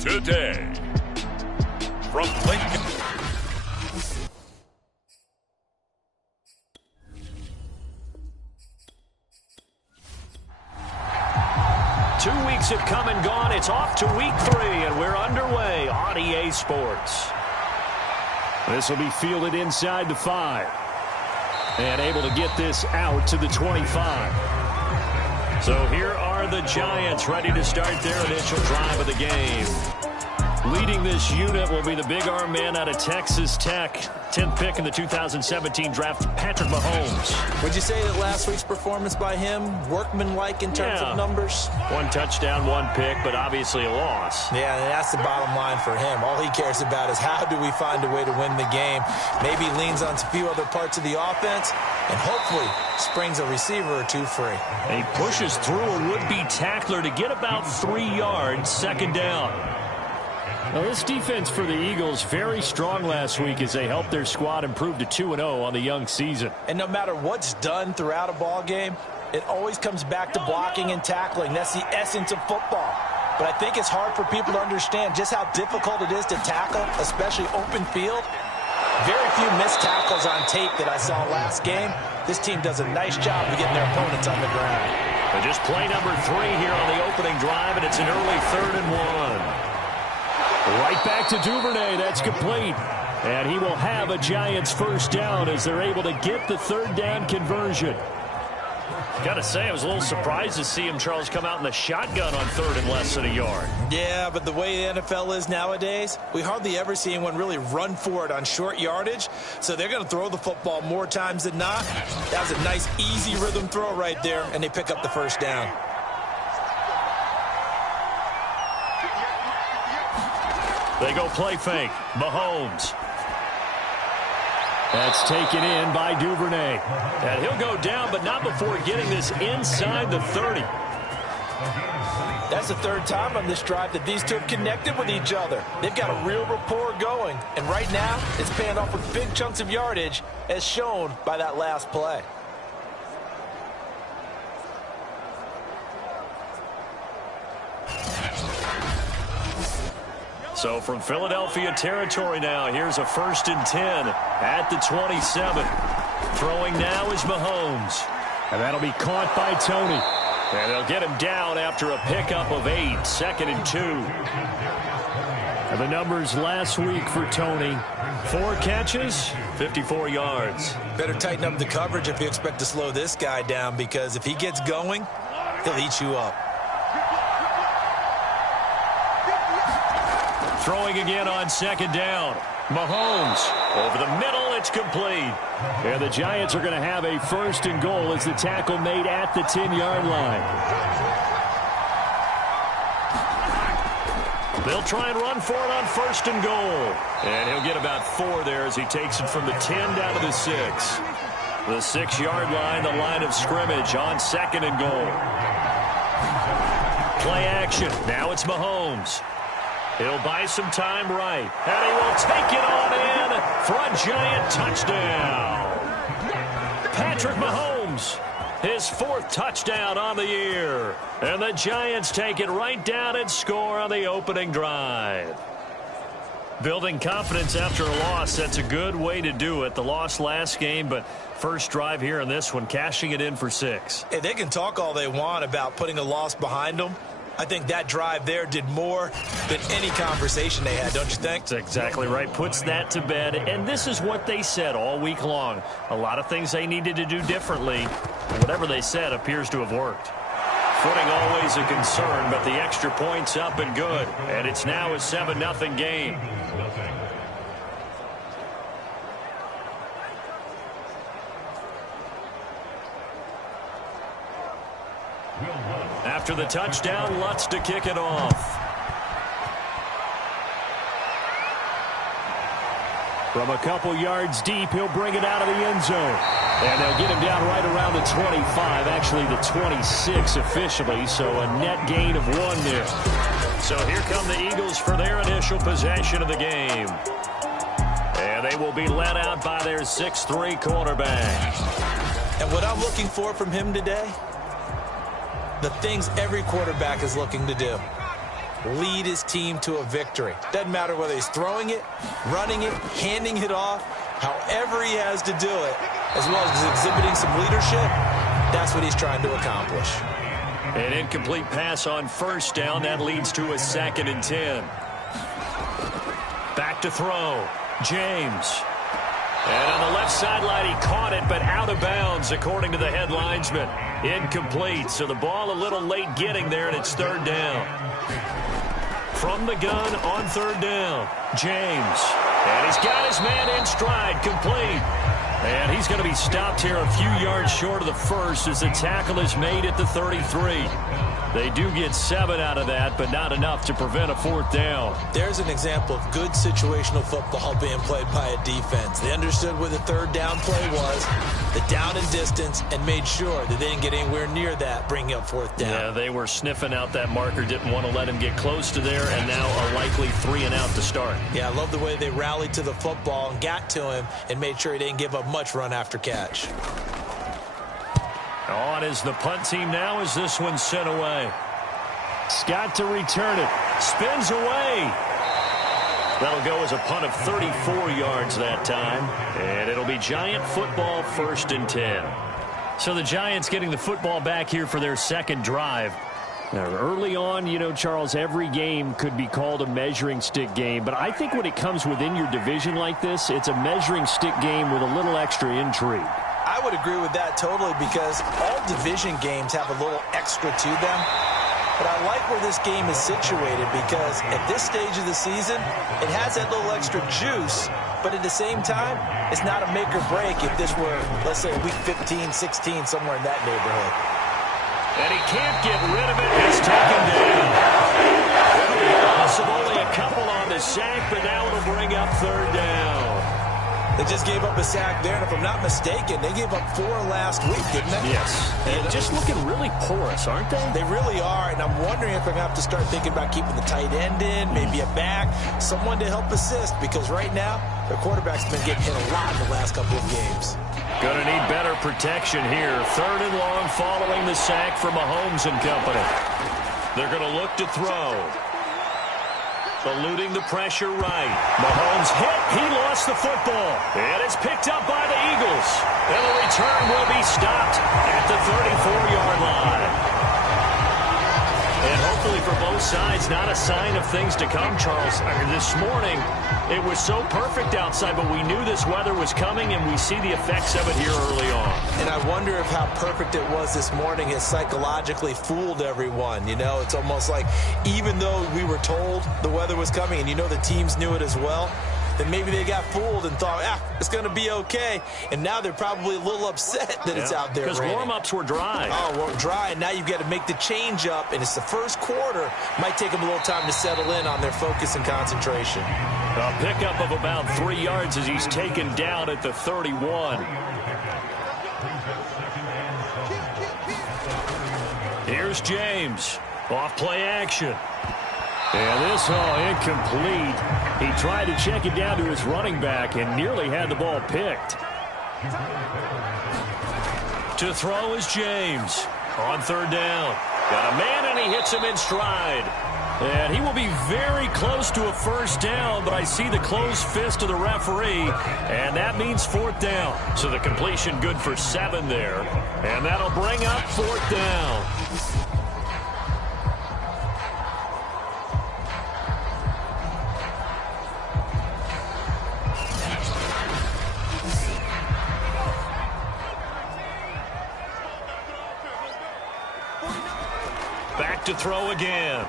Today, from Lincoln. Two weeks have come and gone. It's off to week 3, and we're underway on EA Sports. This will be fielded inside the 5. And able to get this out to the 25. So here are the Giants ready to start their initial drive of the game. Leading this unit will be the big arm man out of Texas Tech. 10th pick in the 2017 draft, Patrick Mahomes. Would you say that last week's performance by him, workmanlike in terms of numbers? 1 touchdown, 1 pick, but obviously a loss. Yeah, and that's the bottom line for him. All he cares about is how do we find a way to win the game. Maybe leans on a few other parts of the offense and hopefully springs a receiver or 2 free. He pushes through a would-be tackler to get about 3 yards, second down. Now, this defense for the Eagles very strong last week as they helped their squad improve to 2-0 on the young season. And no matter what's done throughout a ball game, it always comes back to blocking and tackling. That's the essence of football. But I think it's hard for people to understand just how difficult it is to tackle, especially open field. Very few missed tackles on tape that I saw last game. This team does a nice job of getting their opponents on the ground. But just play number 3 here on the opening drive, and it's an early 3rd and 1. Right back to Duvernay. That's complete. And he will have a Giants first down as they're able to get the 3rd down conversion. Got to say, I was a little surprised to see him, Charles, come out in the shotgun on 3rd and less than a yard. Yeah, but the way the NFL is nowadays, we hardly ever see anyone really run for it on short yardage. So they're going to throw the football more times than not. That was a nice, easy rhythm throw right there, and they pick up the first down. They go play fake. Mahomes. That's taken in by Duvernay. And he'll go down, but not before getting this inside the 30. That's the 3rd time on this drive that these two have connected with each other. They've got a real rapport going. And right now, it's paying off with big chunks of yardage, as shown by that last play. So from Philadelphia territory now, here's a 1st and 10 at the 27. Throwing now is Mahomes. And that'll be caught by Tony. And they'll get him down after a pickup of 8, 2nd and 2. And the numbers last week for Tony, 4 catches, 54 yards. Better tighten up the coverage if you expect to slow this guy down, because if he gets going, he'll eat you up. Throwing again on 2nd down. Mahomes over the middle. It's complete. And the Giants are going to have a 1st and goal as the tackle made at the 10-yard line. They'll try and run for it on 1st and goal. And he'll get about 4 there as he takes it from the 10 down to the 6. The 6-yard line, the line of scrimmage on 2nd and goal. Play action. Now it's Mahomes. He'll buy some time right. And he will take it on in for a Giant touchdown. Patrick Mahomes, his 4th touchdown on the year. And the Giants take it right down and score on the opening drive. Building confidence after a loss, that's a good way to do it. The loss last game, but first drive here in this one, cashing it in for 6. Hey, they can talk all they want about putting a loss behind them. I think that drive there did more than any conversation they had, don't you think? That's exactly right. Puts that to bed. And this is what they said all week long. A lot of things they needed to do differently. Whatever they said appears to have worked. Footing always a concern, but the extra point's up and good. And it's now a 7-0 game. After the touchdown, Lutz to kick it off. From a couple yards deep, he'll bring it out of the end zone. And they'll get him down right around the 25, actually the 26 officially, so a net gain of 1 there. So here come the Eagles for their initial possession of the game. And they will be led out by their 6'3" quarterback. And what I'm looking for from him today, the things every quarterback is looking to do. Lead his team to a victory. Doesn't matter whether he's throwing it, running it, handing it off, however he has to do it, as well as exhibiting some leadership, that's what he's trying to accomplish. An incomplete pass on first down. That leads to a 2nd and 10. Back to throw. James. And on the left sideline, he caught it, but out of bounds, according to the head linesman. Incomplete, so the ball a little late getting there, and it's 3rd down. From the gun on 3rd down, James. And he's got his man in stride, complete. And he's going to be stopped here a few yards short of the first as the tackle is made at the 33. They do get 7 out of that, but not enough to prevent a 4th down. There's an example of good situational football being played by a defense. They understood where the 3rd down play was, the down and distance, and made sure that they didn't get anywhere near that, bringing up 4th down. Yeah, they were sniffing out that marker, didn't want to let him get close to there, and now a likely 3 and out to start. Yeah, I love the way they rallied to the football and got to him and made sure he didn't give up much run after catch. On is the punt team now as this one's sent away. Scott to return it. Spins away. That'll go as a punt of 34 yards that time. And it'll be Giant football, 1st and 10. So the Giants getting the football back here for their 2nd drive. Now, early on, you know, Charles, every game could be called a measuring stick game. But I think when it comes within your division like this, it's a measuring stick game with a little extra intrigue. I would agree with that totally because all division games have a little extra to them. But I like where this game is situated because at this stage of the season, it has that little extra juice. But at the same time, it's not a make or break if this were, let's say, week 15, 16, somewhere in that neighborhood. And he can't get rid of it. It's taken down. It'll be a loss of only a couple on the sack, but now it'll bring up 3rd down. They just gave up a sack there, and if I'm not mistaken, they gave up 4 last week, didn't they? Yes. And just looking really porous, aren't they? They really are, and I'm wondering if they're going to have to start thinking about keeping the tight end in, maybe a back, someone to help assist, because right now, their quarterback's been getting hit a lot in the last couple of games. Going to need better protection here. 3rd and long following the sack from Mahomes and company. They're going to look to throw. Eluding the pressure right. Mahomes hit. He lost the football. And it's picked up by the Eagles. And the return will be stopped at the 34-yard line. And hopefully for both sides, not a sign of things to come, Charles. This morning, it was so perfect outside, but we knew this weather was coming, and we see the effects of it here early on. And I wonder if how perfect it was this morning has psychologically fooled everyone. You know, it's almost like even though we were told the weather was coming, and you know the teams knew it as well, then maybe they got fooled and thought, it's going to be okay. And now they're probably a little upset that it's out there. Because warm-ups were dry. Oh, well, dry, and now you've got to make the change up, and it's the first quarter. Might take them a little time to settle in on their focus and concentration. A pickup of about 3 yards as he's taken down at the 31. Here's James. Off play action. And this incomplete. He tried to check it down to his running back and nearly had the ball picked. To throw is James. On 3rd down. Got a man and he hits him in stride. And he will be very close to a 1st down, but I see the closed fist of the referee, and that means 4th down. So the completion good for 7 there, and that'll bring up 4th down. Back to throw again.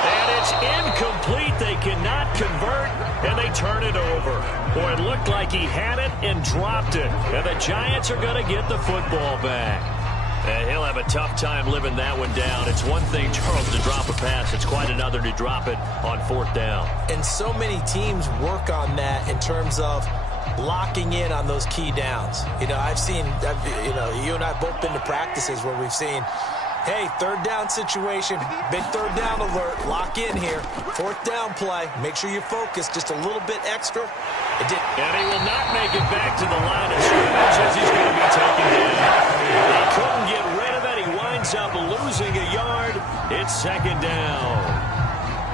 And it's incomplete. They cannot convert, and they turn it over. Boy, it looked like he had it and dropped it. And the Giants are going to get the football back. And he'll have a tough time living that one down. It's one thing, Charles, to drop a pass. It's quite another to drop it on 4th down. And so many teams work on that in terms of locking in on those key downs. You know, you and I have both been to practices where we've seen, hey, 3rd down situation, big 3rd down alert, lock in here, 4th down play, make sure you focus just a little bit extra. And he will not make it back to the line of scrimmage as he's going to be taken down. He couldn't get rid of it. He winds winds up losing a yard. It's second down.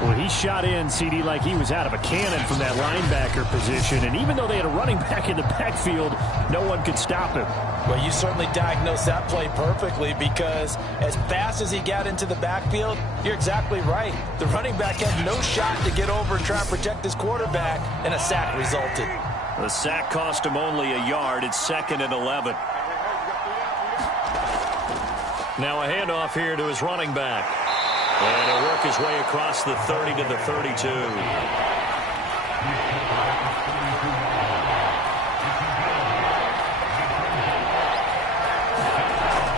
Well, he shot in, CD, like he was out of a cannon from that linebacker position. And even though they had a running back in the backfield, no one could stop him. Well, you certainly diagnosed that play perfectly, because as fast as he got into the backfield, you're exactly right. The running back had no shot to get over and try and protect his quarterback, and a sack resulted. The sack cost him only a yard. It's 2nd and 11. Now a handoff here to his running back. And he'll work his way across the 30 to the 32.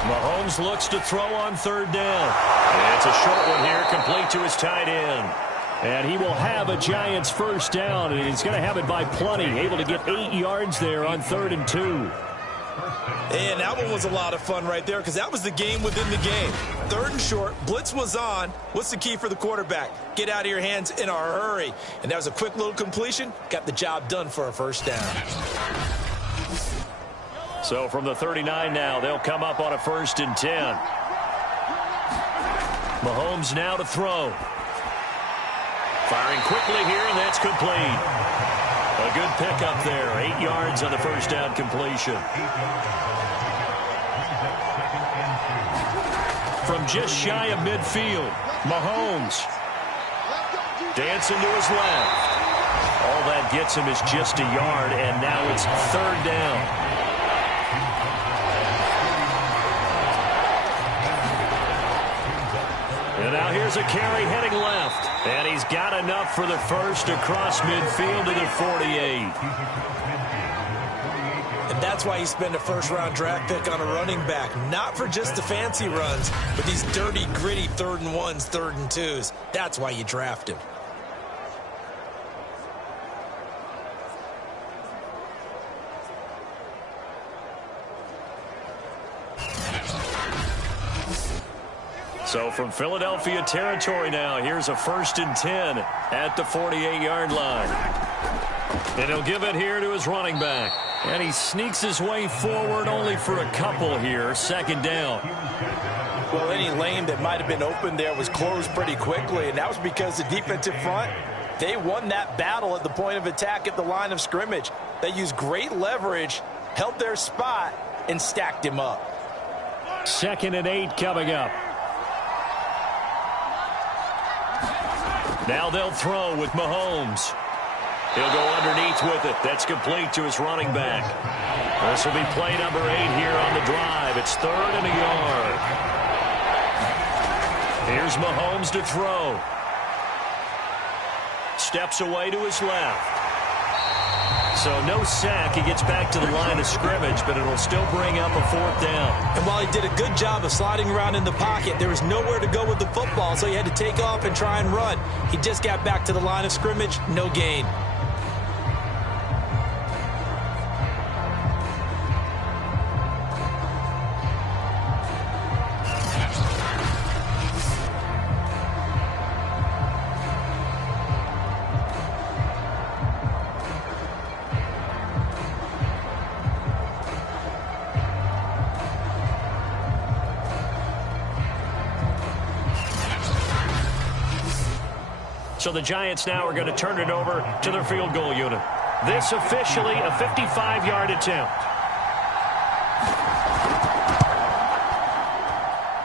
Mahomes looks to throw on 3rd down. And it's a short one here, complete to his tight end. And he will have a Giants 1st down, and he's going to have it by plenty. Able to get 8 yards there on 3rd and 2. And that one was a lot of fun right there, because that was the game within the game. 3rd and short, blitz was on. What's the key for the quarterback? Get out of your hands in a hurry. And that was a quick little completion. Got the job done for a 1st down. So from the 39 now, they'll come up on a 1st and 10. Mahomes now to throw. Firing quickly here, and that's complete. A good pickup there. 8 yards on the 1st down completion. From just shy of midfield, Mahomes dancing to his left. All that gets him is just a yard, and now it's 3rd down. And now here's a carry heading left. And he's got enough for the first across midfield to the 48. And that's why you spend a 1st-round draft pick on a running back. Not for just the fancy runs, but these dirty, gritty 3rd and 1s, 3rd and 2s. That's why you draft him. So from Philadelphia territory now, here's a 1st and 10 at the 48-yard line. And he'll give it here to his running back. And he sneaks his way forward only for a couple here. 2nd down. Well, any lane that might have been open there was closed pretty quickly, and that was because the defensive front, they won that battle at the point of attack at the line of scrimmage. They used great leverage, held their spot, and stacked him up. 2nd and 8 coming up. Now they'll throw with Mahomes. He'll go underneath with it. That's complete to his running back. This will be play number 8 here on the drive. It's 3rd and a yard. Here's Mahomes to throw. Steps away to his left. So no sack. He gets back to the line of scrimmage, but it'll still bring up a 4th down. And while he did a good job of sliding around in the pocket, there was nowhere to go with the football, so he had to take off and try and run. He just got back to the line of scrimmage, no gain. So the Giants now are going to turn it over to their field goal unit. This officially a 55-yard attempt.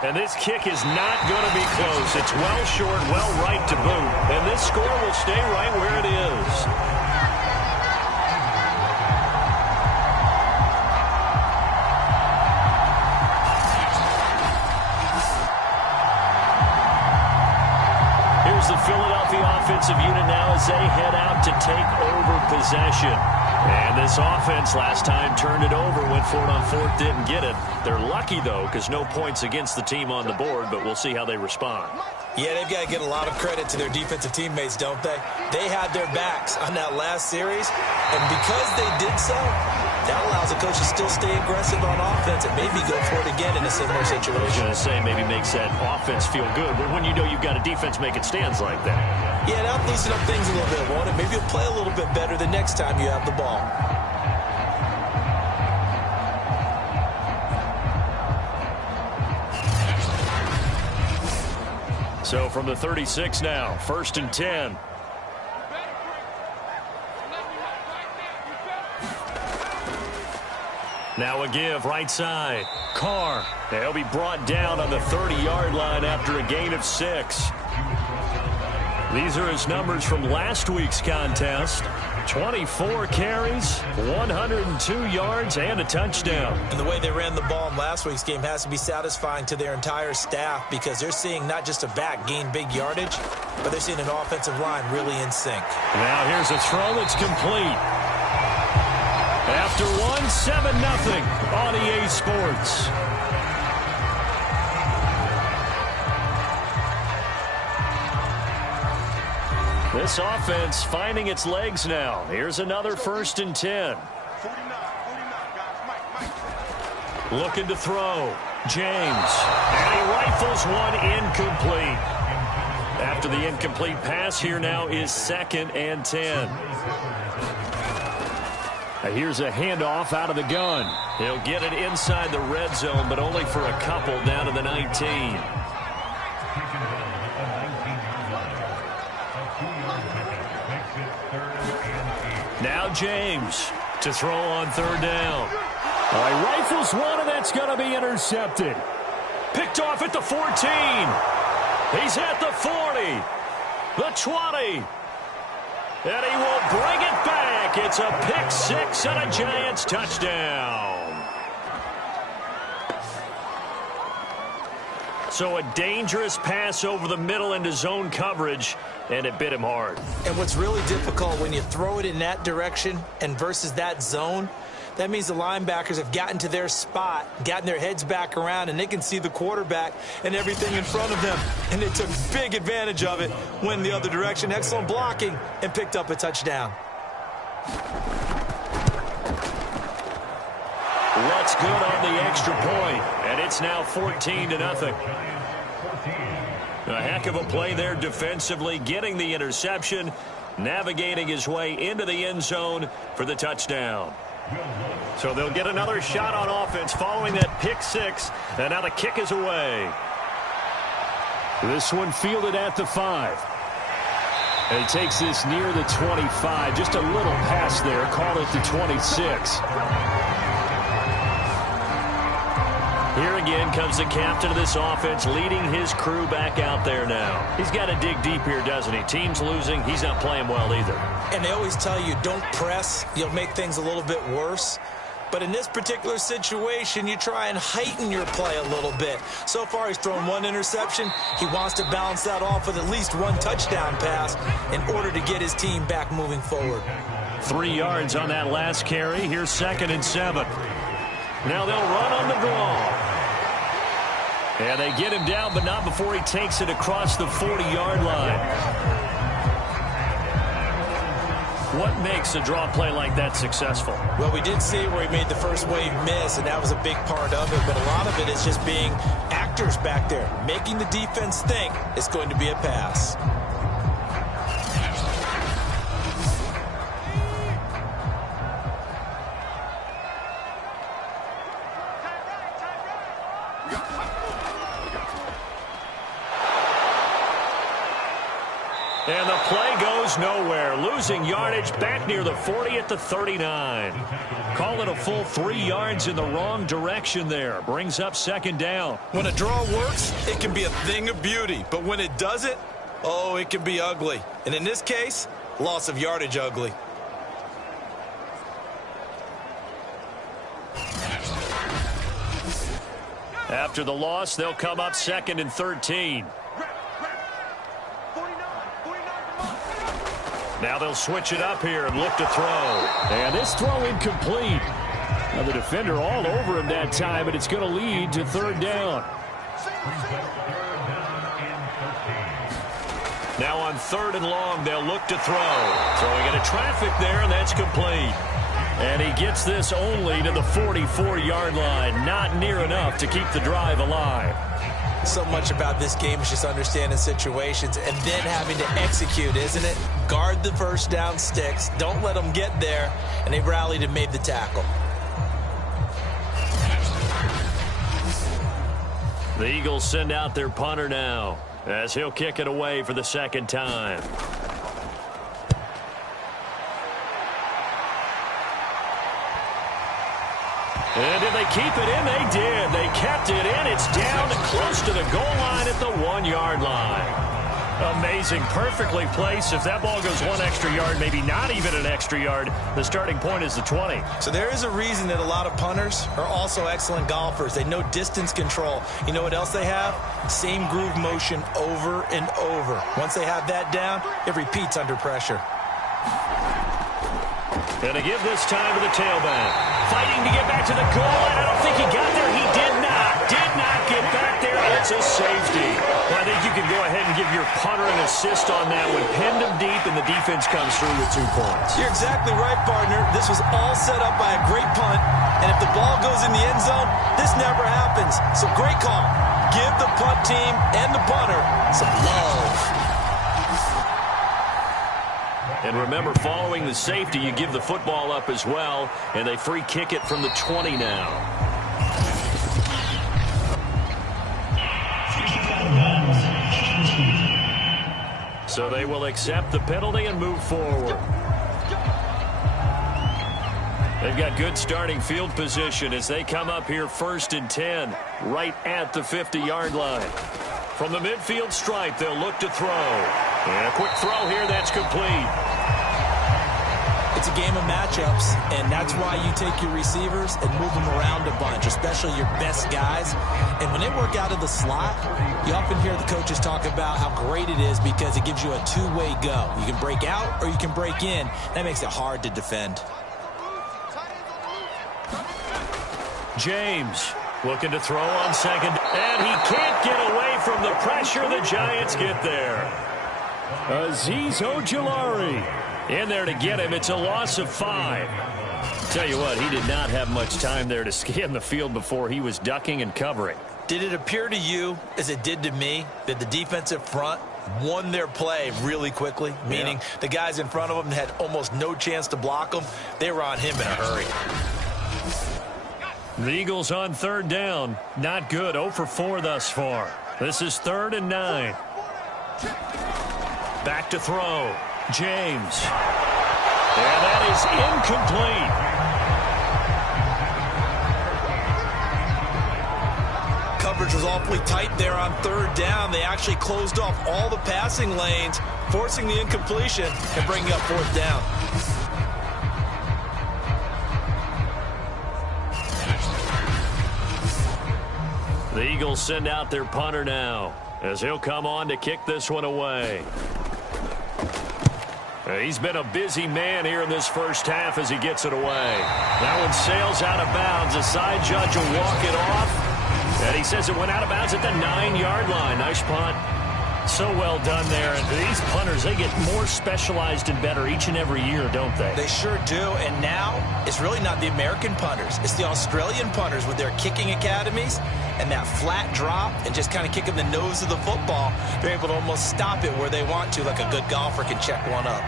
And this kick is not going to be close. It's well short, well right to boot. And this score will stay right where it is. The Philadelphia offensive unit now as they head out to take over possession. And this offense last time turned it over, went for it on 4th, didn't get it. They're lucky, though, because no points against the team on the board, but we'll see how they respond. Yeah, they've got to get a lot of credit to their defensive teammates, don't they? They had their backs on that last series, and because they did so, that allows the coach to still stay aggressive on offense and maybe go for it again in a similar situation. I was going to say maybe makes that offense feel good, but when you know you've got a defense making stands like that. Yeah, that'll loosen up things a little bit, won't it? Maybe you'll play a little bit better the next time you have the ball. So from the 36 now, 1st and 10. Now a give right side. Carr. He'll be brought down on the 30-yard line after a gain of 6. These are his numbers from last week's contest. 24 carries, 102 yards, and a touchdown. And the way they ran the ball in last week's game has to be satisfying to their entire staff because they're seeing not just a back gain big yardage, but they're seeing an offensive line really in sync. Now here's a throw that's complete. After 7-0 on EA Sports. This offense finding its legs now. Here's another 1st and 10. Looking to throw. James. And he rifles one incomplete. After the incomplete pass, here now is 2nd and 10. Here's a handoff out of the gun. He'll get it inside the red zone, but only for a couple down to the 19. Now James to throw on 3rd down. Rifles one, and that's going to be intercepted. Picked off at the 14. He's at the 40. The 20. And he will bring it back. It's a pick 6 and a Giants touchdown. So a dangerous pass over the middle into zone coverage, and it bit him hard. And what's really difficult when you throw it in that direction and versus that zone, that means the linebackers have gotten to their spot, gotten their heads back around, and they can see the quarterback and everything in front of them. And they took big advantage of it, went the other direction. Excellent blocking, and picked up a touchdown. What's good on the extra point, and it's now 14-0. A heck of a play there defensively, getting the interception, navigating his way into the end zone for the touchdown. So they'll get another shot on offense following that pick 6, and now the kick is away. This one fielded at the 5. And he takes this near the 25. Just a little pass there. Call it the 26. Here again comes the captain of this offense, leading his crew back out there now. He's got to dig deep here, doesn't he? Team's losing. He's not playing well either. And they always tell you, don't press. You'll make things a little bit worse. But in this particular situation, you try and heighten your play a little bit. So far, he's thrown 1 interception. He wants to balance that off with at least 1 touchdown pass in order to get his team back moving forward. 3 yards on that last carry. Here's 2nd and 7. Now they'll run on the draw. And they get him down, but not before he takes it across the 40-yard line. What makes a draw play like that successful? Well, we did see where he made the first wave miss, and that was a big part of it. But a lot of it is just being actors back there, making the defense think it's going to be a pass. And the play goes nowhere. Losing yardage back near the 40 at the 39. Call it a full 3 yards in the wrong direction there. Brings up 2nd down. When a draw works, it can be a thing of beauty. But when it doesn't, oh, it can be ugly. And in this case, loss of yardage ugly. After the loss, they'll come up 2nd and 13. Now they'll switch it up here and look to throw. And this throw incomplete. Now the defender all over him that time, but it's going to lead to 3rd down. Now on 3rd and long, they'll look to throw. Throwing into traffic there, and that's complete. And he gets this only to the 44-yard line. Not near enough to keep the drive alive. So much about this game is just understanding situations and then having to execute, isn't it? Guard the first down sticks. Don't let them get there. And they rallied and made the tackle. The Eagles send out their punter now as he'll kick it away for the second time. And did they keep it in? They did. They kept it in. It's down close to the goal line at the 1-yard line. Amazing. Perfectly placed. If that ball goes one extra yard, maybe not even an extra yard, the starting point is the 20. So there is a reason that a lot of punters are also excellent golfers. They know distance control. You know what else they have? Same groove motion over and over. Once they have that down, it repeats under pressure. And to give this time to the tailback. Fighting to get back to the goal line. I don't think he got there. He did not. Did not get back there. It's a safety. Well, I think you can go ahead and give your punter an assist on that one. Pinned him deep, and the defense comes through with 2 points. You're exactly right, partner. This was all set up by a great punt. And if the ball goes in the end zone, this never happens. So great call. Give the punt team and the punter some love. And remember, following the safety, you give the football up as well, and they free kick it from the 20 now. So they will accept the penalty and move forward. They've got good starting field position as they come up here 1st and 10, right at the 50-yard line. From the midfield stripe, they'll look to throw. And a quick throw here, that's complete. It's a game of matchups, and that's why you take your receivers and move them around a bunch, especially your best guys. And when they work out of the slot, you often hear the coaches talk about how great it is because it gives you a two-way go. You can break out or you can break in. That makes it hard to defend. James looking to throw on second, and he can't get away from the pressure. The Giants get there. Azeez Ojulari in there to get him. It's a loss of 5. Tell you what, he did not have much time there to scan the field before he was ducking and covering. Did it appear to you, as it did to me, that the defensive front won their play really quickly? Meaning the guys in front of them had almost no chance to block them. They were on him in a hurry. The Eagles on 3rd down. Not good. 0 for 4 thus far. This is 3rd and 9. Back to throw. James. And that is incomplete. Coverage was awfully tight there on 3rd down. They actually closed off all the passing lanes, forcing the incompletion and bringing up 4th down. The Eagles send out their punter now as he'll come on to kick this one away. He's been a busy man here in this first half as he gets it away. That one sails out of bounds. The side judge will walk it off. And he says it went out of bounds at the 9-yard line. Nice punt. So well done there. And these punters, they get more specialized and better each and every year, don't they? They sure do. And now it's really not the American punters. It's the Australian punters with their kicking academies and that flat drop and just kind of kicking the nose of the football. They're able to almost stop it where they want to, like a good golfer can check one up.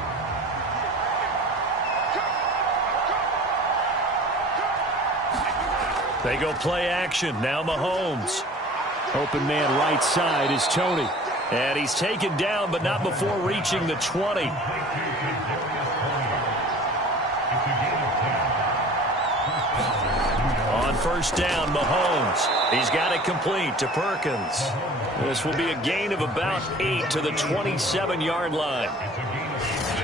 They go play action. Now Mahomes. Open man right side is Tony. And he's taken down, but not before reaching the 20. On 1st down, Mahomes. He's got it complete to Perkins. This will be a gain of about 8 to the 27-yard line.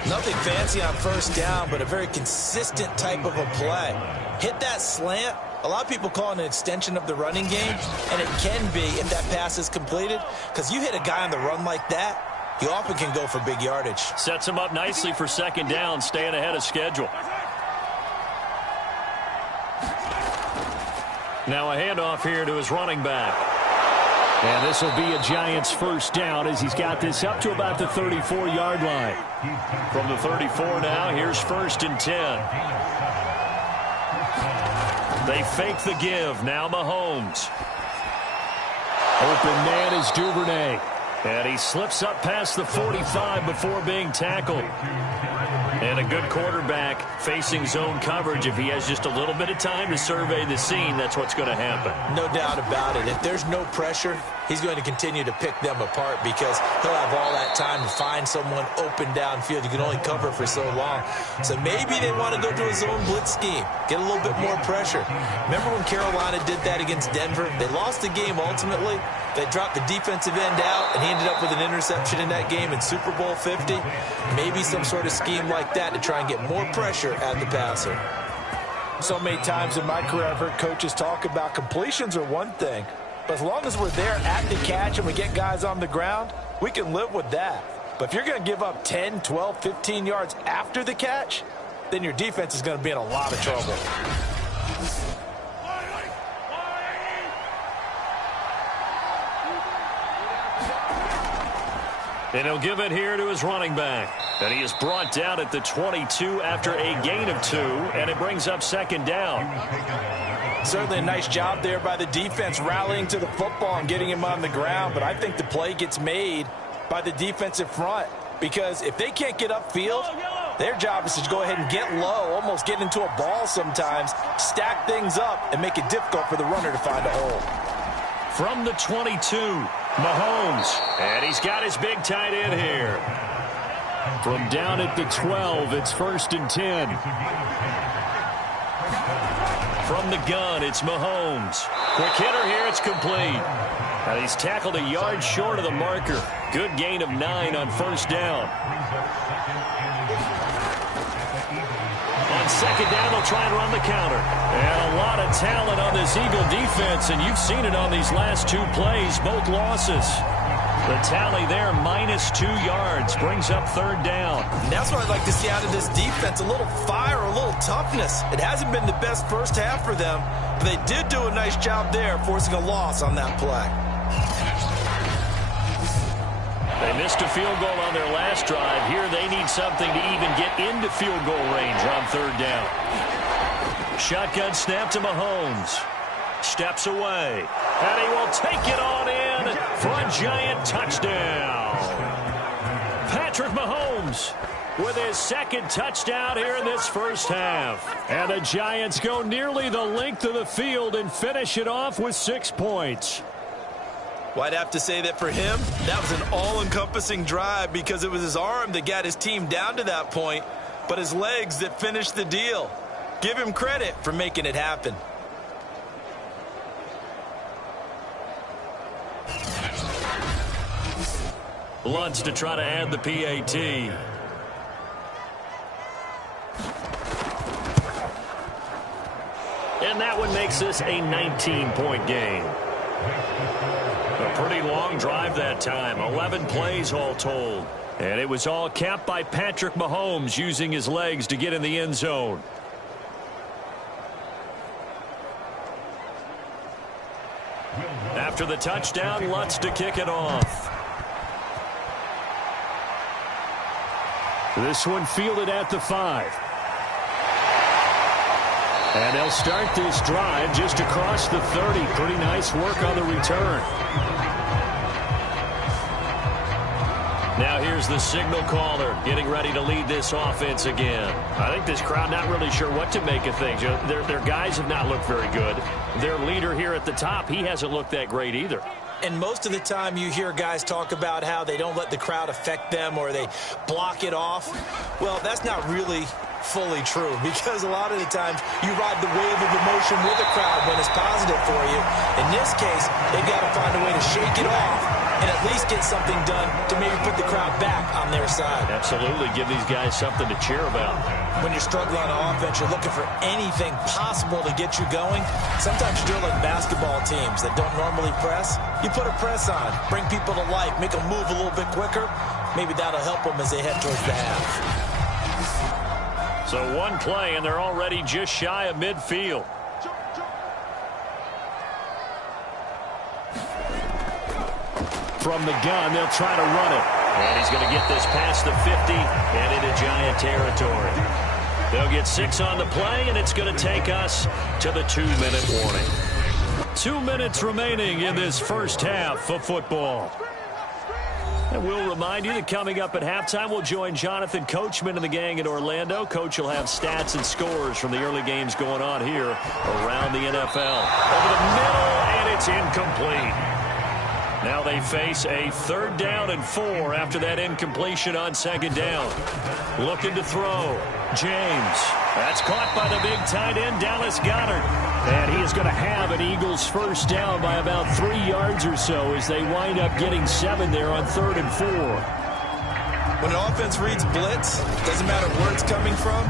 Nothing fancy on 1st down, but a very consistent type of a play. Hit that slant. A lot of people call it an extension of the running game, and it can be if that pass is completed, because you hit a guy on the run like that, you often can go for big yardage. Sets him up nicely for 2nd down, staying ahead of schedule. Now a handoff here to his running back. And this will be a Giants 1st down as he's got this up to about the 34-yard line. From the 34 now, here's 1st and 10. They fake the give. Now Mahomes. Open man is Duvernay. And he slips up past the 45 before being tackled. And a good quarterback facing zone coverage, if he has just a little bit of time to survey the scene, that's what's going to happen. No doubt about it. If there's no pressure, he's going to continue to pick them apart because he'll have all that time to find someone open downfield. You can only cover for so long. So maybe they want to go to a zone blitz scheme, get a little bit more pressure. Remember when Carolina did that against Denver? They lost the game ultimately. They dropped the defensive end out, and he ended up with an interception in that game in Super Bowl 50. Maybe some sort of scheme like that to try and get more pressure at the passer. So many times in my career, I've heard coaches talk about completions are one thing, but as long as we're there at the catch and we get guys on the ground, we can live with that. But if you're going to give up 10, 12, 15 yards after the catch, then your defense is going to be in a lot of trouble. And he'll give it here to his running back. And he is brought down at the 22 after a gain of 2, and it brings up second down. Certainly a nice job there by the defense rallying to the football and getting him on the ground, but I think the play gets made by the defensive front because if they can't get upfield, their job is to go ahead and get low, almost get into a ball sometimes, stack things up, and make it difficult for the runner to find a hole. From the 22, Mahomes, and he's got his big tight end here. From down at the 12, it's 1st and 10. From the gun, it's Mahomes. Quick hitter here, it's complete. And he's tackled a yard short of the marker. Good gain of 9 on first down. On second down, they'll try and run the counter. And a lot of talent on this Eagle defense, and you've seen it on these last 2 plays, both losses. The tally there, -2 yards, brings up third down. And that's what I'd like to see out of this defense, a little fire, a little toughness. It hasn't been the best first half for them, but they did do a nice job there, forcing a loss on that play. They missed a field goal on their last drive. Here they need something to even get into field goal range on third down. Shotgun snap to Mahomes. Steps away. And he will take it on in for a Giant touchdown. Patrick Mahomes with his second touchdown here in this first half. And the Giants go nearly the length of the field and finish it off with 6 points. Well, I'd have to say that for him, that was an all-encompassing drive because it was his arm that got his team down to that point, but his legs that finished the deal. Give him credit for making it happen. Lutz to try to add the PAT. And that one makes this a 19-point game. A pretty long drive that time. 11 plays all told. And it was all capped by Patrick Mahomes using his legs to get in the end zone. After the touchdown, Lutz to kick it off. This one fielded at the 5. And they'll start this drive just across the 30. Pretty nice work on the return. Now here's the signal caller getting ready to lead this offense again. I think this crowd not really sure what to make of things. You know, their guys have not looked very good. Their leader here at the top, he hasn't looked that great either. And most of the time you hear guys talk about how they don't let the crowd affect them or they block it off. Well, that's not really fully true because a lot of the times you ride the wave of emotion with a crowd when it's positive for you. In this case, they've got to find a way to shake it off and at least get something done to maybe put the crowd back on their side. Absolutely. Give these guys something to cheer about. When you're struggling on offense, you're looking for anything possible to get you going. Sometimes you do it like basketball teams that don't normally press. You put a press on, bring people to life, make them move a little bit quicker. Maybe that'll help them as they head towards the half. So one play, and they're already just shy of midfield. From the gun, they'll try to run it. And he's going to get this past the 50 and into Giant territory. They'll get 6 on the play, and it's going to take us to the 2-minute warning. 2 minutes remaining in this first half of football. And we'll remind you that coming up at halftime, we'll join Jonathan Coachman and the gang in Orlando. Coach will have stats and scores from the early games going on here around the NFL. Over the middle, and it's incomplete. Now they face a 3rd down and 4 after that incompletion on 2nd down. Looking to throw. James. That's caught by the big tight end, Dallas Goedert. And he is going to have an Eagles 1st down by about 3 yards or so as they wind up getting 7 there on 3rd and 4. When an offense reads blitz, doesn't matter where it's coming from,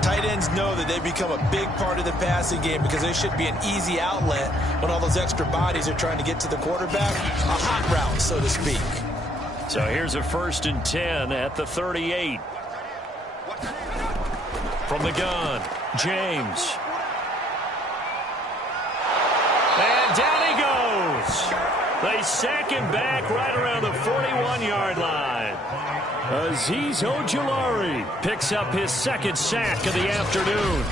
tight ends know that they become a big part of the passing game because they should be an easy outlet when all those extra bodies are trying to get to the quarterback. A hot route, so to speak. So here's a 1st and 10 at the 38. From the gun, James. And down he goes. They sack him back right around the 41-yard line. Azeez Ojulari picks up his 2nd sack of the afternoon.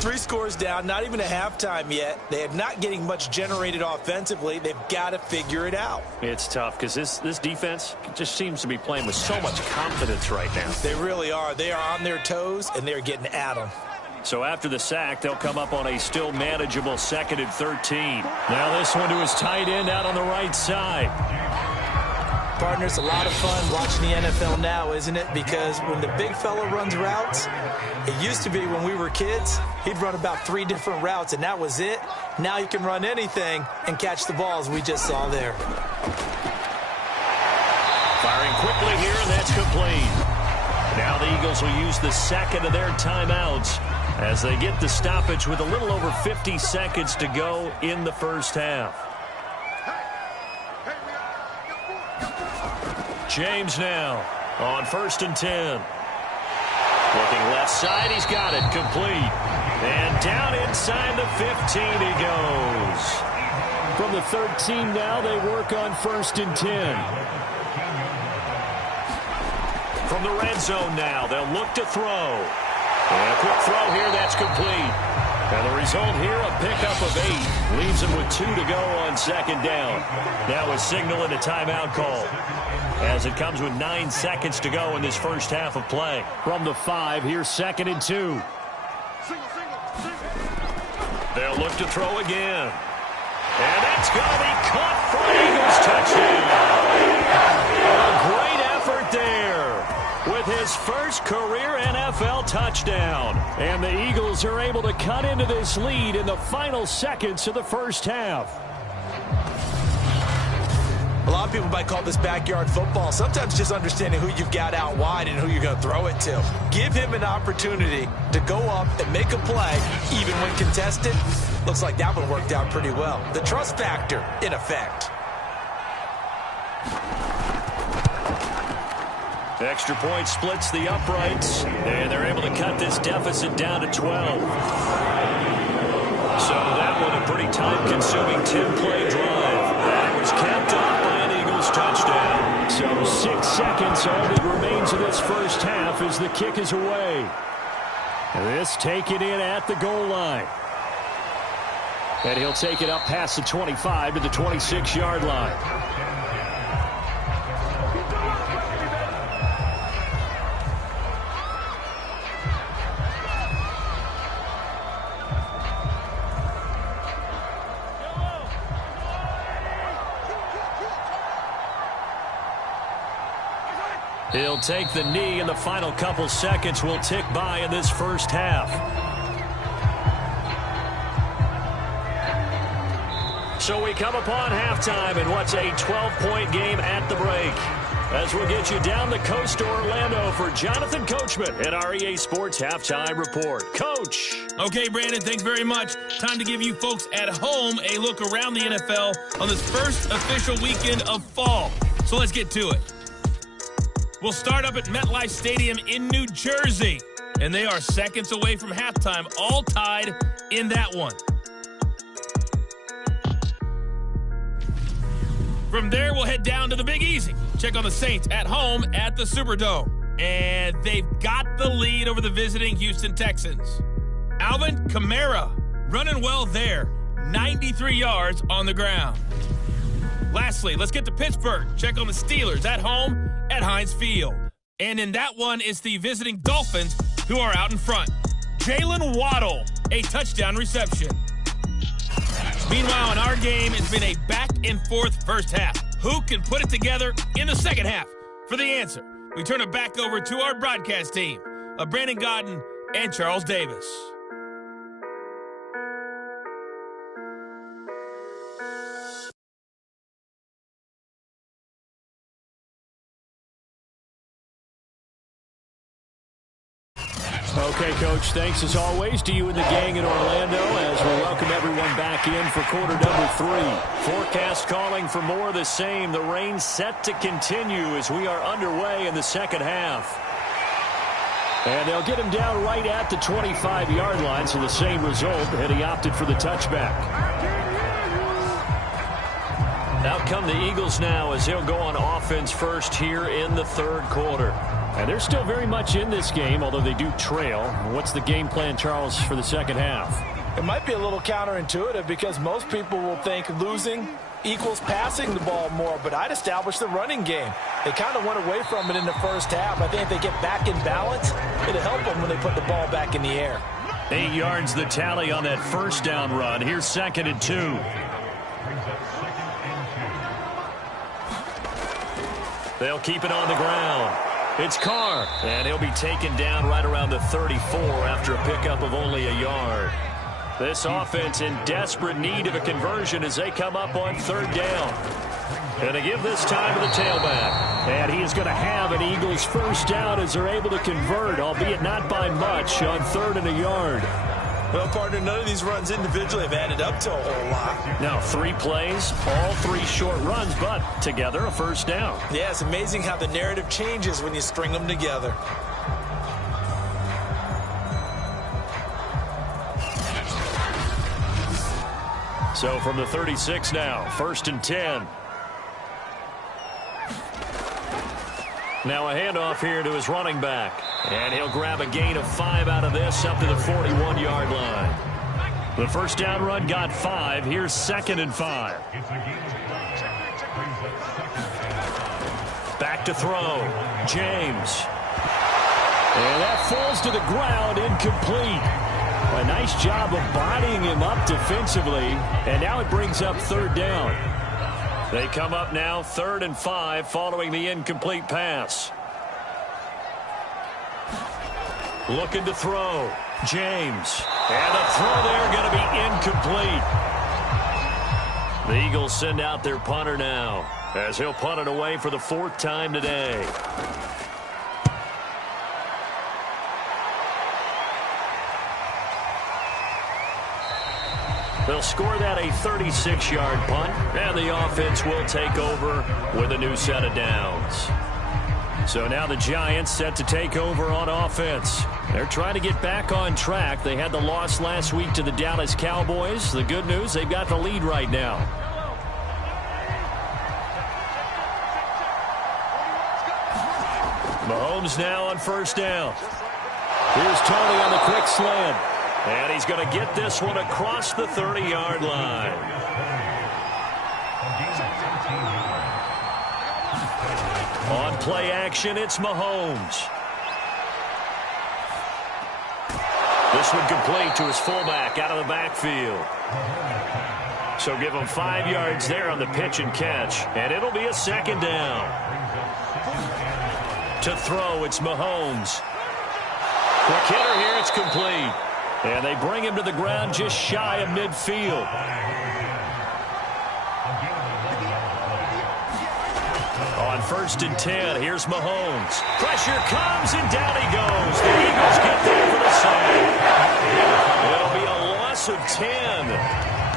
3 scores down, not even a halftime yet. They are not getting much generated offensively. They've got to figure it out. It's tough because this defense just seems to be playing with so much confidence right now. They really are. They are on their toes, and they're getting at them. So after the sack, they'll come up on a still manageable 2nd and 13. Now this one to his tight end out on the right side. Partners, a lot of fun watching the NFL now, isn't it? Because when the big fella runs routes, it used to be when we were kids, he'd run about 3 different routes, and that was it. Now you can run anything and catch the balls we just saw there. Firing quickly here, and that's complete. Now the Eagles will use the 2nd of their timeouts as they get the stoppage with a little over 50 seconds to go in the 1st half. James now on 1st and 10. Looking left side, he's got it, complete. And down inside the 15 he goes. From the 13 now, they work on 1st and 10. From the red zone now, they'll look to throw. And a quick throw here, that's complete. And the result here, a pickup of 8. Leaves them with 2 to go on 2nd down. Now a signal and a timeout call, as it comes with 9 seconds to go in this 1st half of play. From the 5, here's 2nd and 2. They'll look to throw again. And that's going to be caught for an Eagles touchdown. A great effort there with his first career NFL touchdown. And the Eagles are able to cut into this lead in the final seconds of the 1st half. A lot of people might call this backyard football. Sometimes just understanding who you've got out wide and who you're going to throw it to. Give him an opportunity to go up and make a play, even when contested. Looks like that one worked out pretty well. The trust factor in effect. Extra point splits the uprights, and they're able to cut this deficit down to 12. So that one a pretty time-consuming 10-play drive. That was capped off by an Eagles touchdown. So 6 seconds all that remains of this 1st half as the kick is away. This taken in at the goal line. And he'll take it up past the 25 to the 26-yard line. He'll take the knee, and the final couple seconds will tick by in this 1st half. So we come upon halftime in what's a 12-point game at the break. As we'll get you down the coast to Orlando for Jonathan Coachman at our EA Sports Halftime Report. Coach. Okay, Brandon, thanks very much. Time to give you folks at home a look around the NFL on this first official weekend of fall. So let's get to it. We'll start up at MetLife Stadium in New Jersey, and they are seconds away from halftime, all tied in that one. From there, we'll head down to the Big Easy. Check on the Saints at home at the Superdome, and they've got the lead over the visiting Houston Texans. Alvin Kamara running well there, 93 yards on the ground. Lastly, let's get to Pittsburgh. Check on the Steelers at home at Heinz Field. And in that one, it's the visiting Dolphins who are out in front. Jalen Waddle, a touchdown reception. Meanwhile, in our game, it's been a back-and-forth first half. Who can put it together in the second half? For the answer, we turn it back over to our broadcast team of Brandon Gaudin and Charles Davis. Okay, Coach, thanks as always to you and the gang in Orlando as we welcome everyone back in for quarter number 3. Forecast calling for more of the same. The rain set to continue as we are underway in the second half. And they'll get him down right at the 25-yard line, so the same result, and he opted for the touchback. Out come the Eagles now as they'll go on offense first here in the third quarter. And they're still very much in this game, although they do trail. What's the game plan, Charles, for the second half? It might be a little counterintuitive because most people will think losing equals passing the ball more, but I'd establish the running game. They kind of went away from it in the first half. I think if they get back in balance, it'll help them when they put the ball back in the air. 8 yards the tally on that first down run. Here's 2nd and 2. They'll keep it on the ground. It's Carr, and he'll be taken down right around the 34 after a pickup of only a yard. This offense in desperate need of a conversion as they come up on 3rd down. And they give this time to the tailback. And he is going to have an Eagles first down as they're able to convert, albeit not by much, on 3rd and a yard. Well, partner, none of these runs individually have added up to a whole lot. Now, 3 plays, all 3 short runs, but together a first down. Yeah, it's amazing how the narrative changes when you string them together. So from the 36 now, 1st and 10. Now a handoff here to his running back. And he'll grab a gain of 5 out of this up to the 41-yard line. The first down run got 5. Here's 2nd and 5. Back to throw. James. And that falls to the ground, incomplete. A nice job of bodying him up defensively. And now it brings up 3rd down. They come up now 3rd and 5 following the incomplete pass. Looking to throw. James. And the throw there going to be incomplete. The Eagles send out their punter now as he'll punt it away for the 4th time today. They'll score that a 36-yard punt, and the offense will take over with a new set of downs. So now the Giants set to take over on offense. They're trying to get back on track. They had the loss last week to the Dallas Cowboys. The good news, they've got the lead right now. Mahomes now on 1st down. Here's Tony on the quick slant. And he's going to get this one across the 30-yard line. On play action, it's Mahomes. This one complete to his fullback out of the backfield. So give him 5 yards there on the pitch and catch. And it'll be a 2nd down. To throw, it's Mahomes. Quick hitter here, it's complete. And they bring him to the ground just shy of midfield. On 1st and 10, here's Mahomes. Pressure comes, and down he goes. The Eagles get there for the save. It'll be a loss of 10,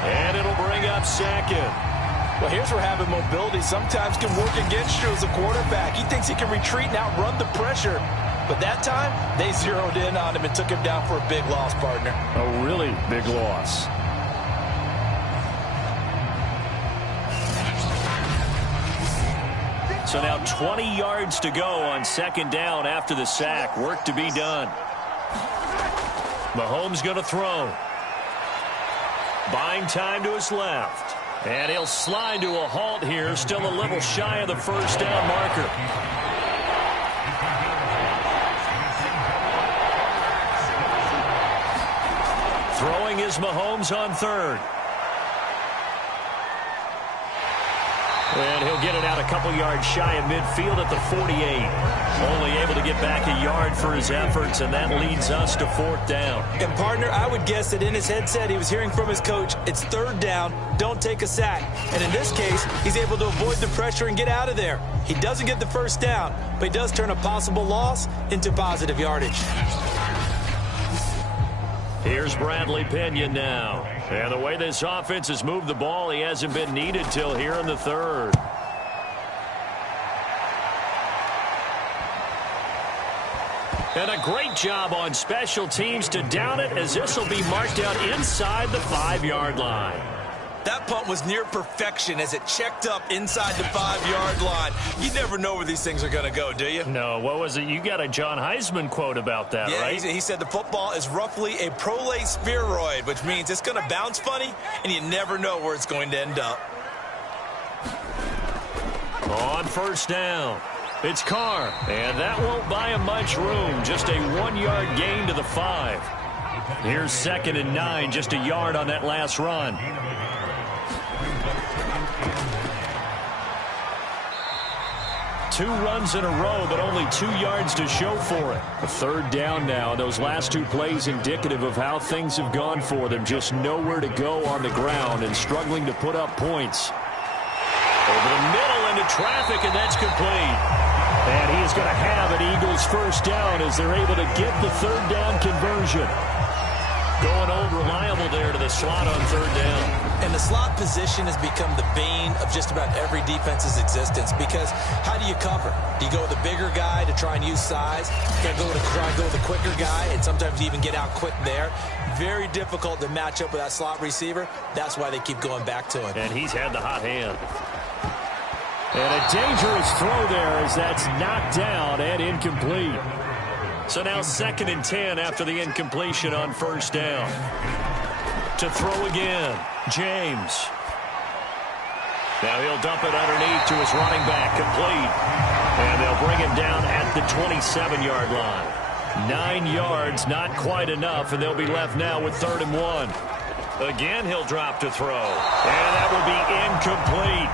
and it'll bring up 2nd. Well, here's where having mobility sometimes can work against you as a quarterback. He thinks he can retreat and outrun the pressure. But that time, they zeroed in on him and took him down for a big loss, partner. A really big loss. So now 20 yards to go on 2nd down after the sack. Work to be done. Mahomes going to throw. Buying time to his left. And he'll slide to a halt here, still a little shy of the first down marker. Throwing is Mahomes on third. And he'll get it out a couple yards shy of midfield at the 48. Only able to get back a yard for his efforts, and that leads us to fourth down. And, partner, I would guess that in his headset he was hearing from his coach, it's third down, don't take a sack. And in this case, he's able to avoid the pressure and get out of there. He doesn't get the first down, but he does turn a possible loss into positive yardage. Here's Bradley Pinion now. And the way this offense has moved the ball, he hasn't been needed till here in the third. And a great job on special teams to down it, as this will be marked out inside the 5-yard line. That punt was near perfection as it checked up inside the 5-yard line. You never know where these things are going to go, do you? No, what was it? You got a John Heisman quote about that, yeah, right? He said the football is roughly a prolate spheroid, which means it's going to bounce funny, and you never know where it's going to end up. On first down, it's Carr, and that won't buy him much room. Just a 1-yard gain to the 5. Here's 2nd and 9, just a yard on that last run. Two runs in a row, but only 2 yards to show for it. A third down now. Those last 2 plays indicative of how things have gone for them. Just nowhere to go on the ground and struggling to put up points. Over the middle into traffic, and that's complete. And he is going to have an Eagles first down as they're able to get the third down conversion. Going old reliable there to the slot on third down. And the slot position has become the bane of just about every defense's existence, because how do you cover? Do you go with a bigger guy to try and use size? You got to try and go with a quicker guy, and sometimes you even get out quick there. Very difficult to match up with that slot receiver. That's why they keep going back to him. And he's had the hot hand. And a dangerous throw there as that's knocked down and incomplete. So now 2nd and 10 after the incompletion on first down. To throw again, James. Now he'll dump it underneath to his running back, complete. And they'll bring him down at the 27-yard line. 9 yards, not quite enough, and they'll be left now with 3rd and 1. Again, he'll drop to throw. And that will be incomplete.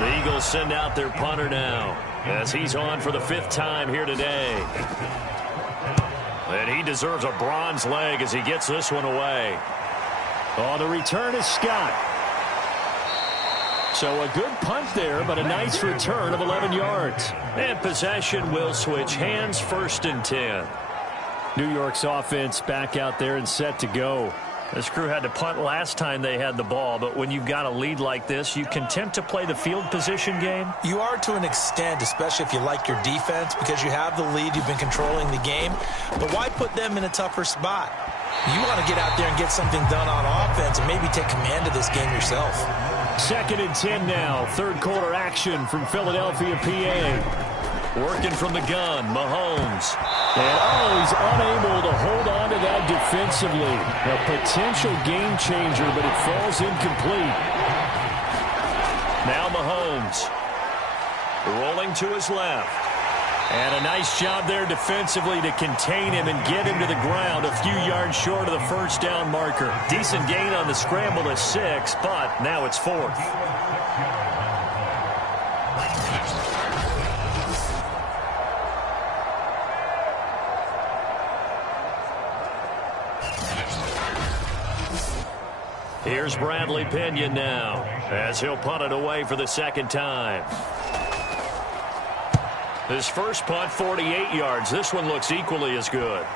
The Eagles send out their punter now, as he's on for the 5th time here today. And he deserves a bronze leg as he gets this one away. Oh, the return is Scott. So a good punt there, but a nice return of 11 yards. And possession will switch hands, 1st and 10. New York's offense back out there and set to go. This crew had to punt last time they had the ball, but when you've got a lead like this, you content to play the field position game? You are to an extent, especially if you like your defense, because you have the lead, you've been controlling the game. But why put them in a tougher spot? You want to get out there and get something done on offense and maybe take command of this game yourself. 2nd and 10 now. 3rd quarter action from Philadelphia, PA. Working from the gun, Mahomes. And he's unable to hold on to that defensively. A potential game changer, but it falls incomplete. Now Mahomes. Rolling to his left. And a nice job there defensively to contain him and get him to the ground a few yards short of the first down marker. Decent gain on the scramble to 6, but now it's 4th. Here's Bradley Pinion now, as he'll punt it away for the 2nd time. His first punt, 48 yards. This one looks equally as good.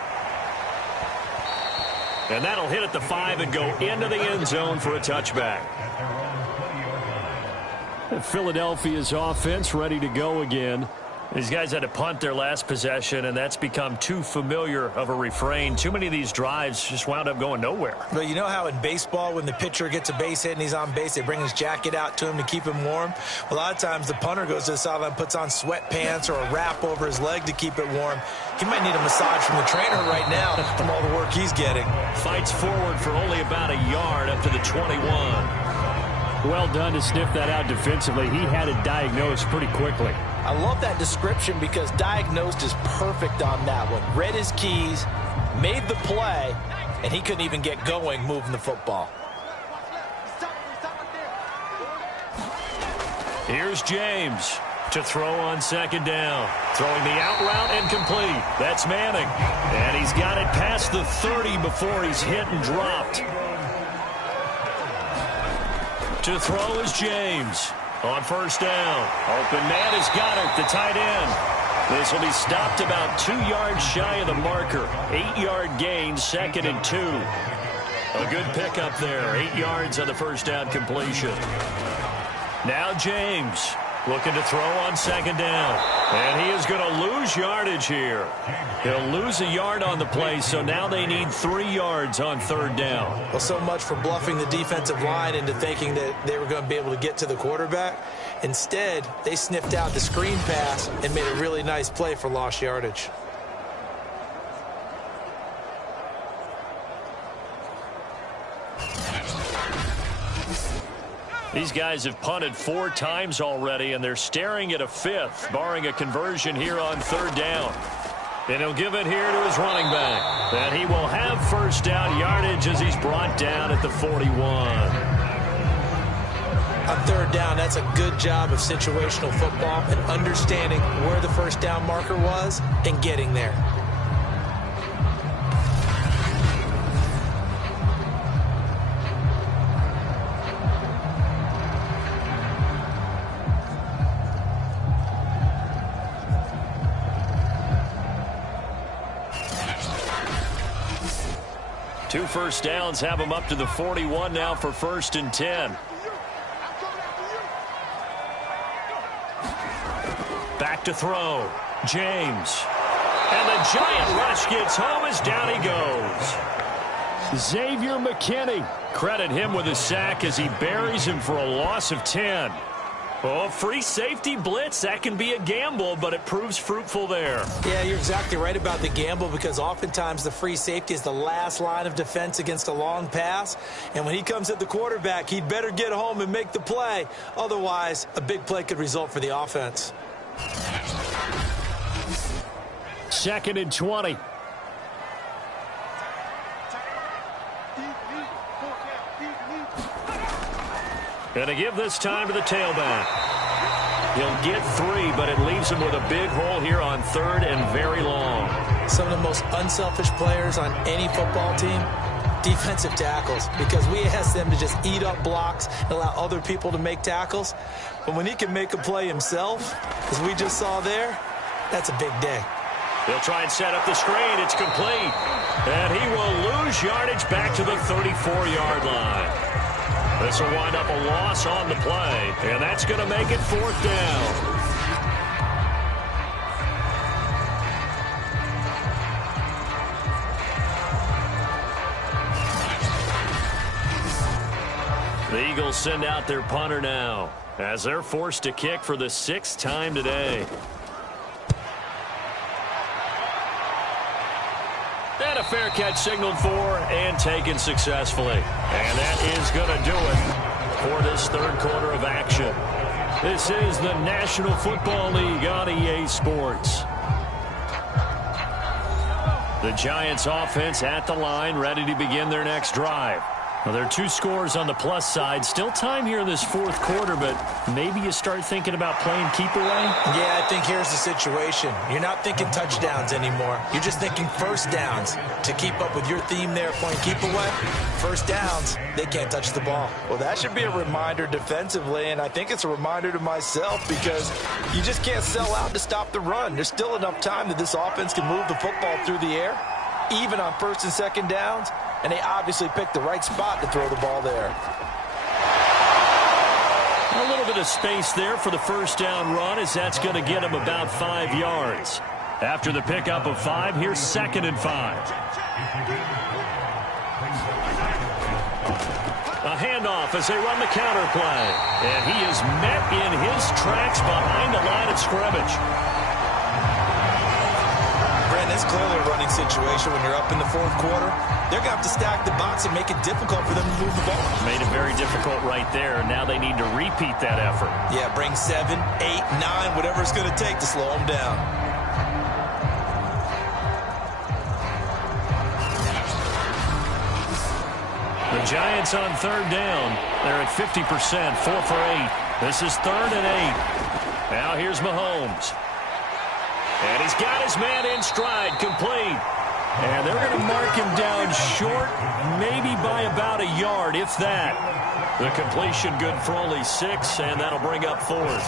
And that'll hit at the 5 and go into the end zone for a touchback. Philadelphia's offense ready to go again. These guys had to punt their last possession, and that's become too familiar of a refrain. Too many of these drives just wound up going nowhere. But you know how in baseball, when the pitcher gets a base hit and he's on base, they bring his jacket out to him to keep him warm? A lot of times the punter goes to the sideline, puts on sweatpants or a wrap over his leg to keep it warm. He might need a massage from the trainer right now from all the work he's getting. Fights forward for only about a yard up to the 21. Well done to sniff that out defensively. He had it diagnosed pretty quickly. I love that description because diagnosed is perfect on that one. Read his keys, made the play, and he couldn't even get going moving the football. Here's James to throw on second down. Throwing the out route and complete. That's Manning. And he's got it past the 30 before he's hit and dropped. To throw is James on first down. Open man has got it, the tight end. This will be stopped about 2 yards shy of the marker. 8-yard gain, 2nd and 2. A good pickup there. 8 yards on the first down completion. Now James looking to throw on second down. And he is going to lose yardage here. He'll lose a yard on the play, so now they need 3 yards on third down. Well, so much for bluffing the defensive line into thinking that they were going to be able to get to the quarterback. Instead, they sniffed out the screen pass and made a really nice play for lost yardage. These guys have punted 4 times already, and they're staring at a 5th, barring a conversion here on third down. And he'll give it here to his running back. And he will have first down yardage as he's brought down at the 41. On third down, that's a good job of situational football and understanding where the first down marker was and getting there. Two first downs have him up to the 41 now for 1st and 10. Back to throw. James. And the giant rush gets home as down he goes. Xavier McKinney. Credit him with a sack as he buries him for a loss of 10. Oh, free safety blitz, that can be a gamble, but it proves fruitful there. Yeah, you're exactly right about the gamble because oftentimes the free safety is the last line of defense against a long pass. And when he comes at the quarterback, he'd better get home and make the play. Otherwise, a big play could result for the offense. 2nd and 20. Going to give this time to the tailback. He'll get 3, but it leaves him with a big hole here on 3rd and very long. Some of the most unselfish players on any football team, defensive tackles, because we ask them to just eat up blocks and allow other people to make tackles. But when he can make a play himself, as we just saw there, that's a big day. He'll try and set up the screen. It's complete. And he will lose yardage back to the 34-yard line. This will wind up a loss on the play, and that's going to make it 4th down. The Eagles send out their punter now as they're forced to kick for the 6th time today. And a fair catch signaled for and taken successfully. And that is going to do it for this 3rd quarter of action. This is the National Football League on EA Sports. The Giants offense at the line, ready to begin their next drive. Well, there are 2 scores on the plus side. Still time here in this 4th quarter, but maybe you start thinking about playing keep away? Yeah, I think here's the situation. You're not thinking touchdowns anymore. You're just thinking first downs. To keep up with your theme there, playing keep away, first downs, they can't touch the ball. Well, that should be a reminder defensively, and I think it's a reminder to myself because you just can't sell out to stop the run. There's still enough time that this offense can move the football through the air, even on 1st and 2nd downs. And they obviously picked the right spot to throw the ball there. A little bit of space there for the first down run as that's going to get him about 5 yards. After the pickup of 5, here's 2nd and 5. A handoff as they run the counter play. And he is met in his tracks behind the line of scrimmage. This is clearly a running situation when you're up in the fourth quarter. They're going to have to stack the box and make it difficult for them to move the ball. Made it very difficult right there. Now they need to repeat that effort. Yeah, bring 7, 8, 9, whatever it's going to take to slow them down. The Giants on third down. They're at 50%, 4 for 8. This is 3rd and 8. Now here's Mahomes. And he's got his man in stride, complete. And they're going to mark him down short, maybe by about a yard, if that. The completion good for only 6, and that'll bring up 4th.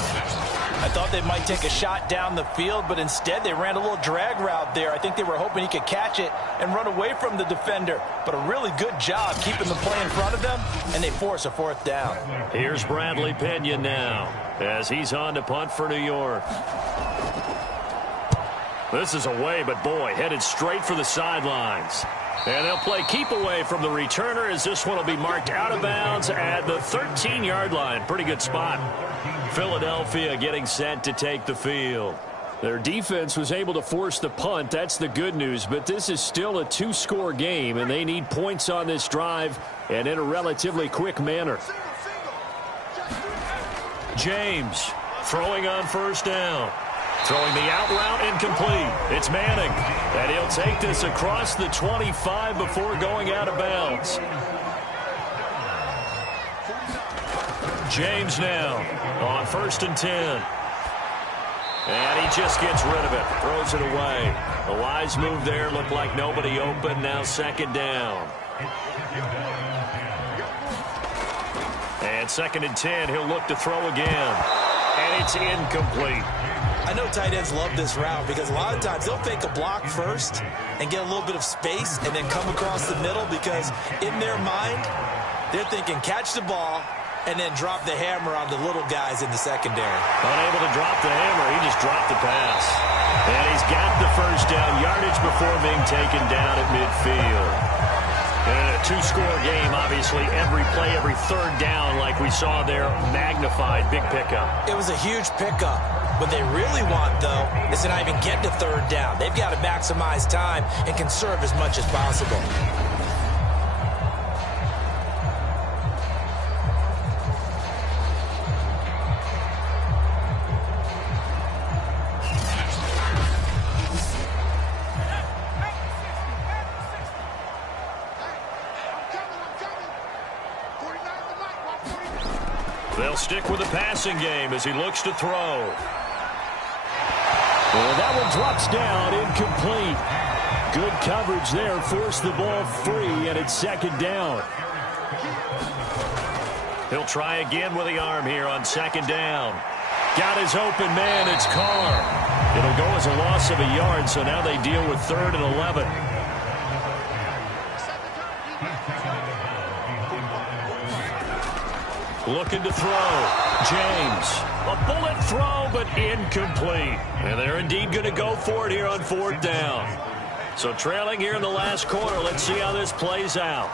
I thought they might take a shot down the field, but instead they ran a little drag route there. I think they were hoping he could catch it and run away from the defender. But a really good job keeping the play in front of them, and they force a 4th down. Here's Bradley Pinion now as he's on to punt for New York. This is away, but boy, headed straight for the sidelines. And they'll play keep away from the returner as this one will be marked out of bounds at the 13-yard line. Pretty good spot. Philadelphia getting set to take the field. Their defense was able to force the punt. That's the good news. But this is still a 2-score game, and they need points on this drive and in a relatively quick manner. James throwing on 1st down. Throwing the out route incomplete. It's Manning. And he'll take this across the 25 before going out of bounds. James now on 1st and 10. And he just gets rid of it. Throws it away. A wise move there. Looked like nobody open. Now 2nd down. And 2nd and 10. He'll look to throw again. And it's incomplete. I know tight ends love this route because a lot of times they'll fake a block first and get a little bit of space and then come across the middle because in their mind, they're thinking catch the ball and then drop the hammer on the little guys in the secondary. Unable to drop the hammer, he just dropped the pass. And he's got the 1st down yardage before being taken down at midfield. And in a 2-score game, obviously, every play, every 3rd down, like we saw there, magnified. Big pickup. It was a huge pickup. What they really want, though, is to not even get to 3rd down. They've got to maximize time and conserve as much as possible. They'll stick with the passing game as he looks to throw. Well, that one drops down, incomplete. Good coverage there, forced the ball free, and it's 2nd down. He'll try again with the arm here on 2nd down. Got his open man, it's Carr. It'll go as a loss of a yard, so now they deal with 3rd and 11. Looking to throw. James. A bullet throw, but incomplete. And they're indeed going to go for it here on 4th down. So trailing here in the last quarter. Let's see how this plays out.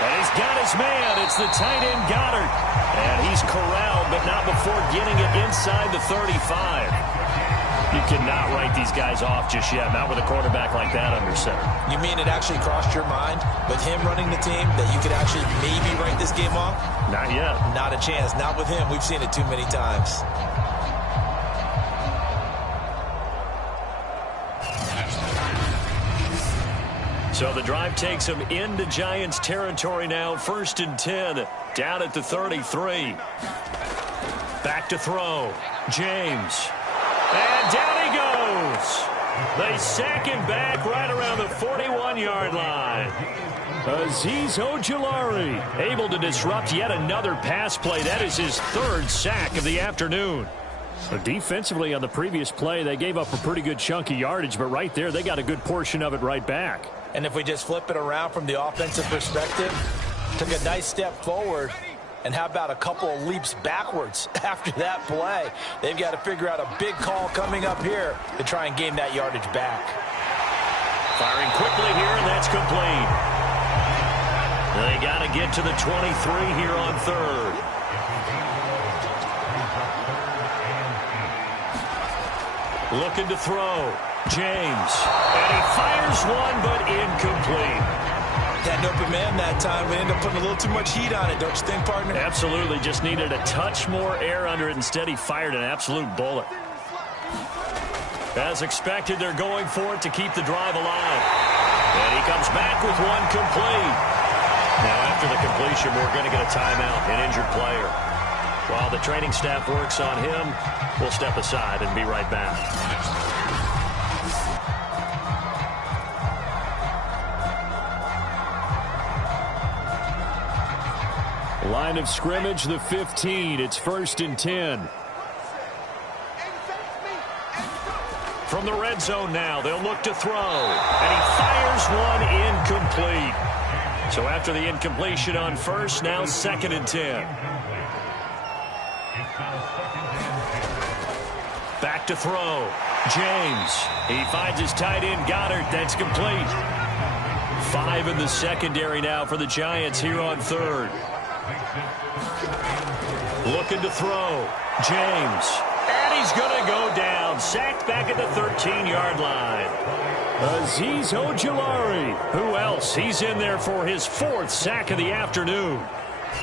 And he's got his man. It's the tight end Goddard. And he's corralled, but not before getting it inside the 35. You cannot write these guys off just yet, not with a quarterback like that under center. You mean it actually crossed your mind with him running the team that you could actually maybe write this game off? Not yet. Not a chance. Not with him. We've seen it too many times. So the drive takes him into Giants territory now. 1st and 10, down at the 33. Back to throw. James. And down he goes. They sack him back right around the 41-yard line. Azeez Ojulari able to disrupt yet another pass play. That is his 3rd sack of the afternoon. Defensively on the previous play, they gave up a pretty good chunk of yardage, but right there they got a good portion of it right back. And if we just flip it around from the offensive perspective, took a nice step forward. And how about a couple of leaps backwards after that play? They've got to figure out a big call coming up here to try and gain that yardage back. Firing quickly here, and that's complete. They got to get to the 23 here on 3rd. Looking to throw. James. And he fires one, but incomplete. Had an open man that time. We ended up putting a little too much heat on it, don't you think, partner? Absolutely. Just needed a touch more air under it. Instead, he fired an absolute bullet. As expected, they're going for it to keep the drive alive. And he comes back with one complete. Now, after the completion, we're going to get a timeout, an injured player. While the training staff works on him, we'll step aside and be right back. Line of scrimmage, the 15. It's 1st and 10. From the red zone now, they'll look to throw. And he fires one incomplete. So after the incompletion on first, now 2nd and 10. Back to throw. James. He finds his tight end, Goddard. That's complete. 5 in the secondary now for the Giants here on 3rd. Looking to throw. James. And he's going to go down. Sacked back at the 13-yard line. Azeez Ojulari. Who else? He's in there for his 4th sack of the afternoon.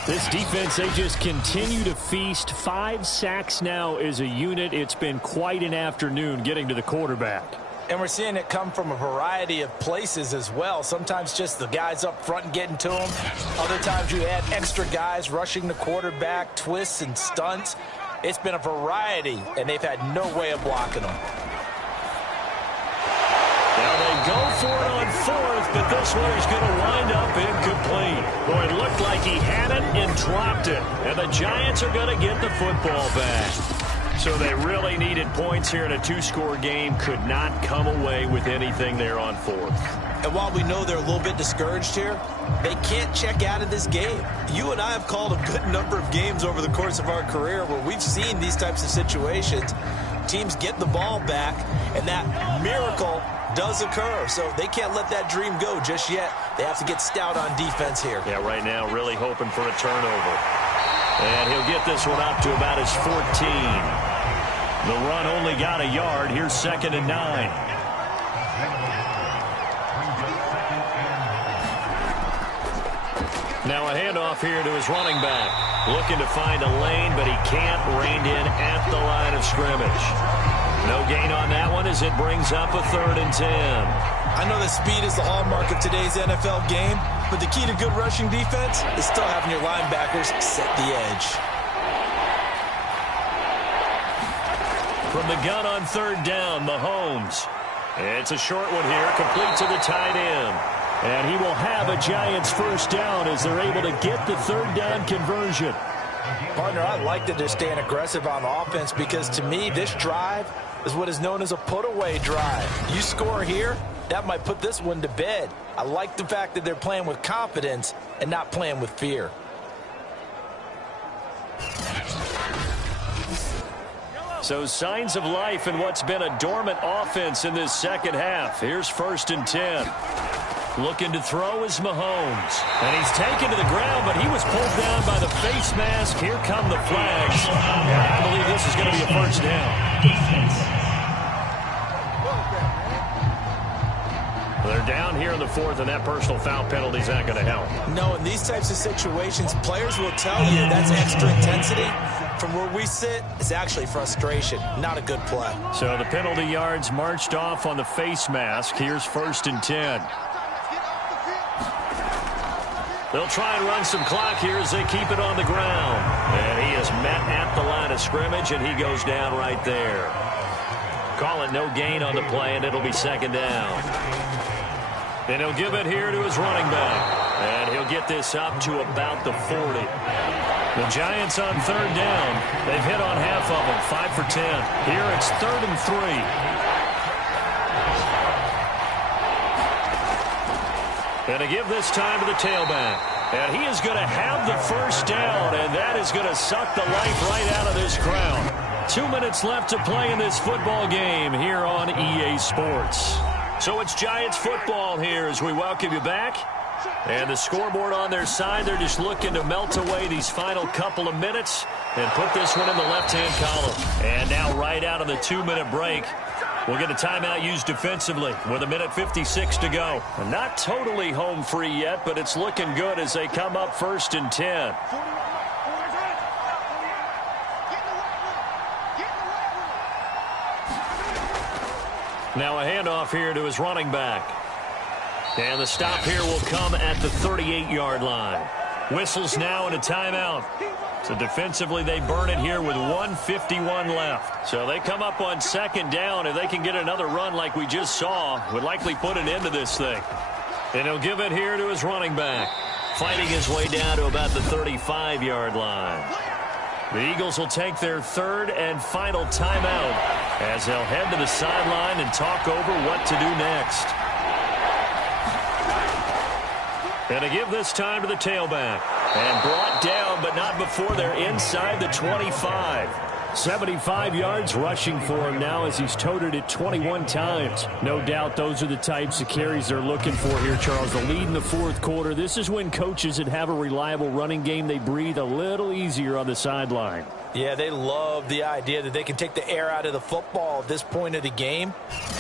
This defense, they just continue to feast. 5 sacks now as a unit. It's been quite an afternoon getting to the quarterback. And we're seeing it come from a variety of places as well. Sometimes just the guys up front and getting to them. Other times you add extra guys rushing the quarterback, twists and stunts. It's been a variety, and they've had no way of blocking them. Now they go for it on 4th, but this one is going to wind up incomplete. Boy, it looked like he had it and dropped it. And the Giants are going to get the football back. So they really needed points here in a 2-score game. Could not come away with anything there on 4th. And while we know they're a little bit discouraged here, they can't check out of this game. You and I have called a good number of games over the course of our career where we've seen these types of situations. Teams get the ball back, and that miracle does occur. So they can't let that dream go just yet. They have to get stout on defense here. Yeah, right now really hoping for a turnover. And he'll get this one up to about his 14. The run only got a yard. Here's 2nd and 9. Now a handoff here to his running back. Looking to find a lane, but he can't. Reined in at the line of scrimmage. No gain on that one as it brings up a 3rd and 10. I know that speed is the hallmark of today's NFL game, but the key to good rushing defense is still having your linebackers set the edge. From the gun on 3rd down, Mahomes. It's a short one here, complete to the tight end. And he will have a Giants 1st down as they're able to get the 3rd down conversion. Partner, I like that they're staying aggressive on offense because to me, this drive is what is known as a put-away drive. You score here, that might put this one to bed. I like the fact that they're playing with confidence and not playing with fear. So signs of life in what's been a dormant offense in this second half. Here's 1st and 10. Looking to throw is Mahomes. And he's taken to the ground, but he was pulled down by the face mask. Here come the flags. And I believe this is going to be a 1st down. They're down here in the 4th, and that personal foul penalty is not going to help. No, in these types of situations, players will tell you that's extra intensity. From where we sit, it's actually frustration. Not a good play. So the penalty yards marched off on the face mask. Here's 1st and 10. They'll try and run some clock here as they keep it on the ground. And he is met at the line of scrimmage, and he goes down right there. Call it no gain on the play, and it'll be 2nd down. And he'll give it here to his running back. And he'll get this up to about the 40. The Giants on 3rd down. They've hit on half of them, 5 for 10. Here it's 3rd and 3. And to give this time to the tailback. And he is going to have the 1st down, and that is going to suck the life right out of this crowd. 2 minutes left to play in this football game here on EA Sports. So it's Giants football here as we welcome you back. And the scoreboard on their side, they're just looking to melt away these final couple of minutes and put this one in the left-hand column. And now right out of the 2-minute break, We'll get a timeout used defensively with 1:56 to go. Not totally home free yet, but it's looking good as they come up 1st and 10. Now a handoff here to his running back. And the stop here will come at the 38-yard line. Whistles now and a timeout. So defensively, they burn it here with 1:51 left. So they come up on 2nd down. If they can get another run like we just saw, would likely put an end to this thing. And he'll give it here to his running back, fighting his way down to about the 35-yard line. The Eagles will take their 3rd and final timeout as they'll head to the sideline and talk over what to do next. And to give this time to the tailback. And brought down, but not before they're inside the 25. 75 yards rushing for him now as he's toted it 21 times. No doubt those are the types of carries they're looking for here, Charles. The lead in the 4th quarter. This is when coaches that have a reliable running game, they breathe a little easier on the sideline. Yeah, they love the idea that they can take the air out of the football at this point of the game.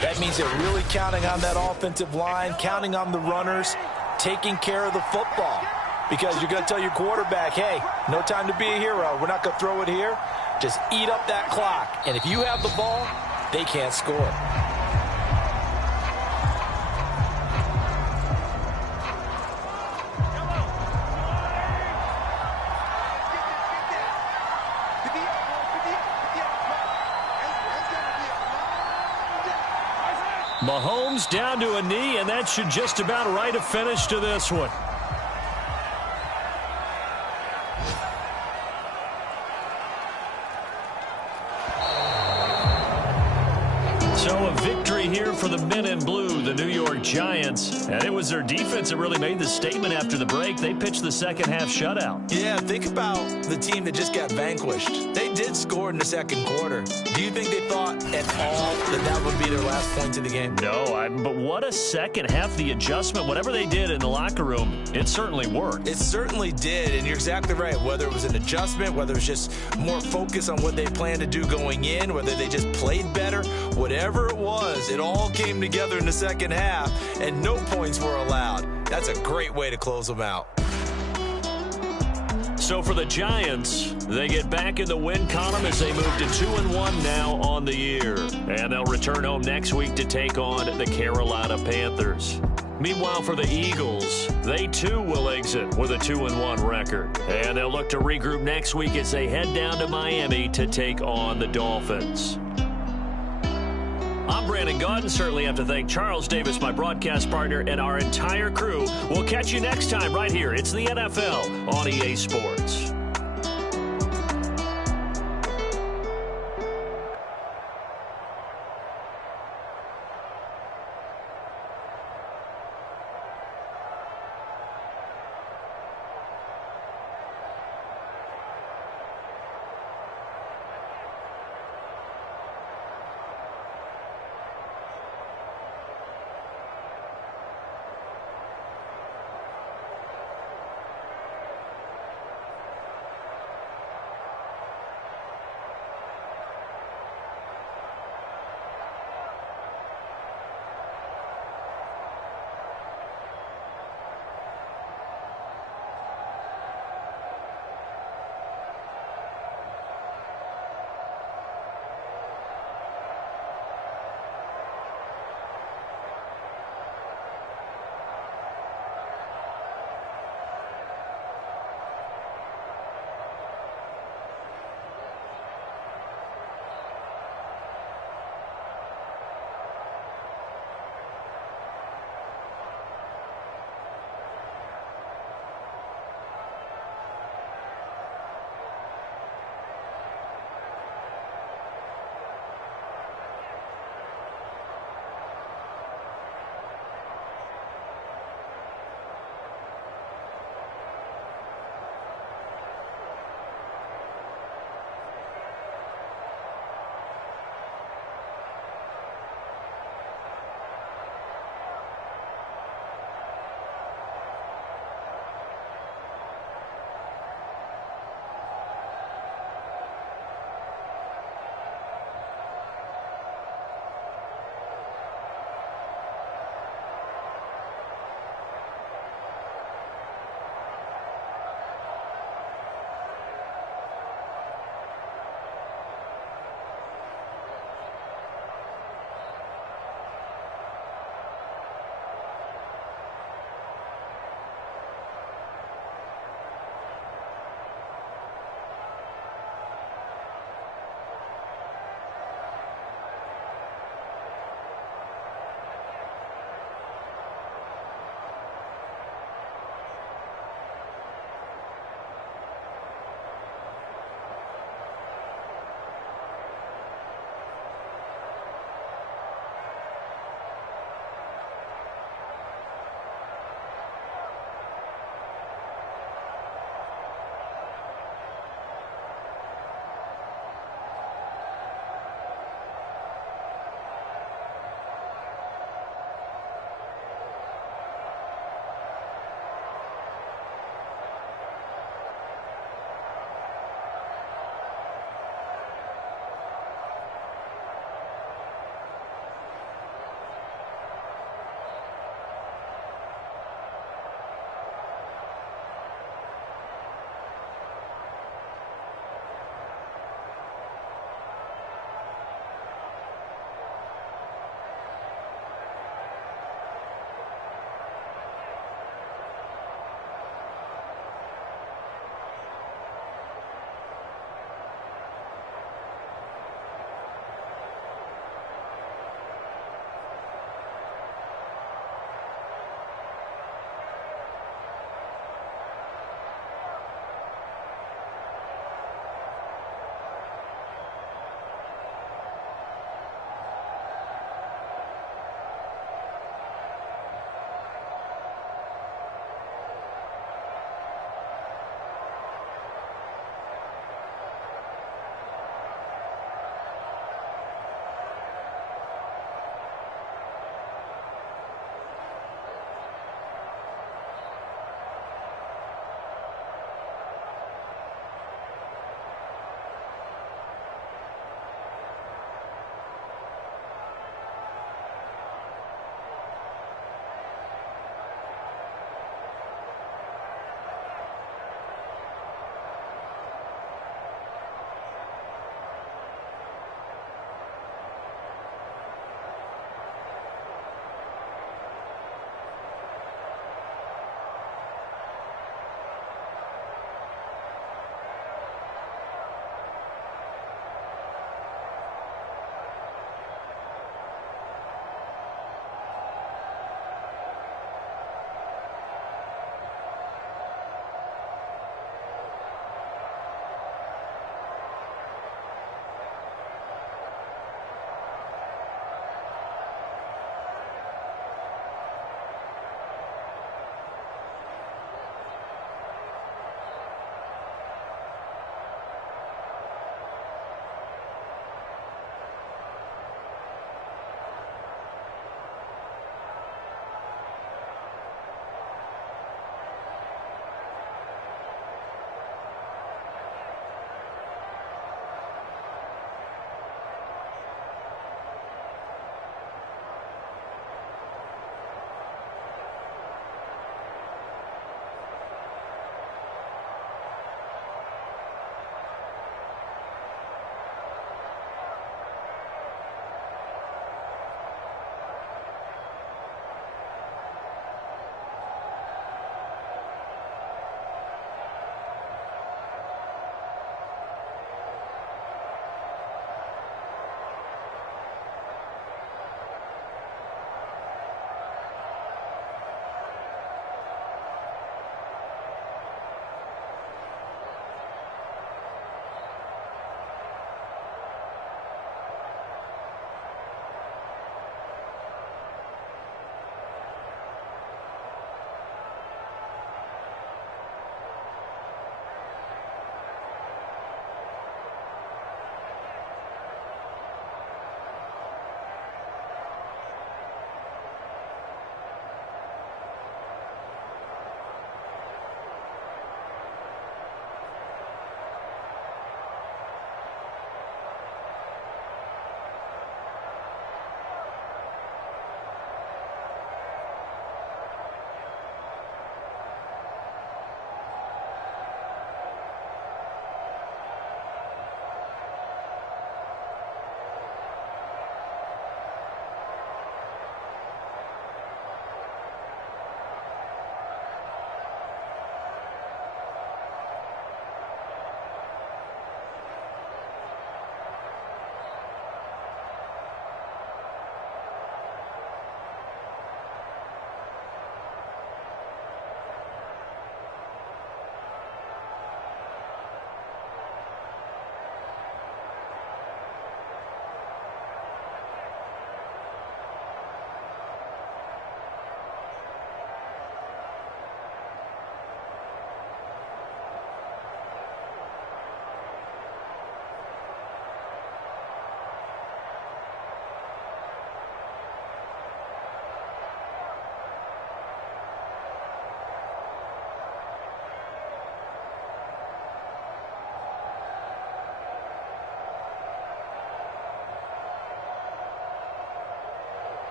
That means they're really counting on that offensive line, counting on the runners, taking care of the football. Because you're going to tell your quarterback, hey, no time to be a hero. We're not going to throw it here. Just eat up that clock. And if you have the ball, they can't score. Mahomes down to a knee, and that should just about write a finish to this one. So a victory here for the men in blue, the New York Giants. And it was their defense that really made the statement after the break. They pitched the second-half shutout. Yeah, think about the team that just got vanquished. They did score in the 2nd quarter. Do you think they thought at all that that would be their last points of the game? No, but what a second half. The adjustment, whatever they did in the locker room, it certainly worked. It certainly did, and you're exactly right. Whether it was an adjustment, whether it was just more focus on what they planned to do going in, whether they just played better, whatever it was, it all came together in the 2nd half, and no points were allowed. That's a great way to close them out. So for the Giants, they get back in the win column as they move to 2-1 now on the year. And they'll return home next week to take on the Carolina Panthers. Meanwhile, for the Eagles, they too will exit with a 2-1 record. And they'll look to regroup next week as they head down to Miami to take on the Dolphins. I'm Brandon Gaudin. Certainly have to thank Charles Davis, my broadcast partner, and our entire crew. We'll catch you next time right here. It's the NFL on EA Sports.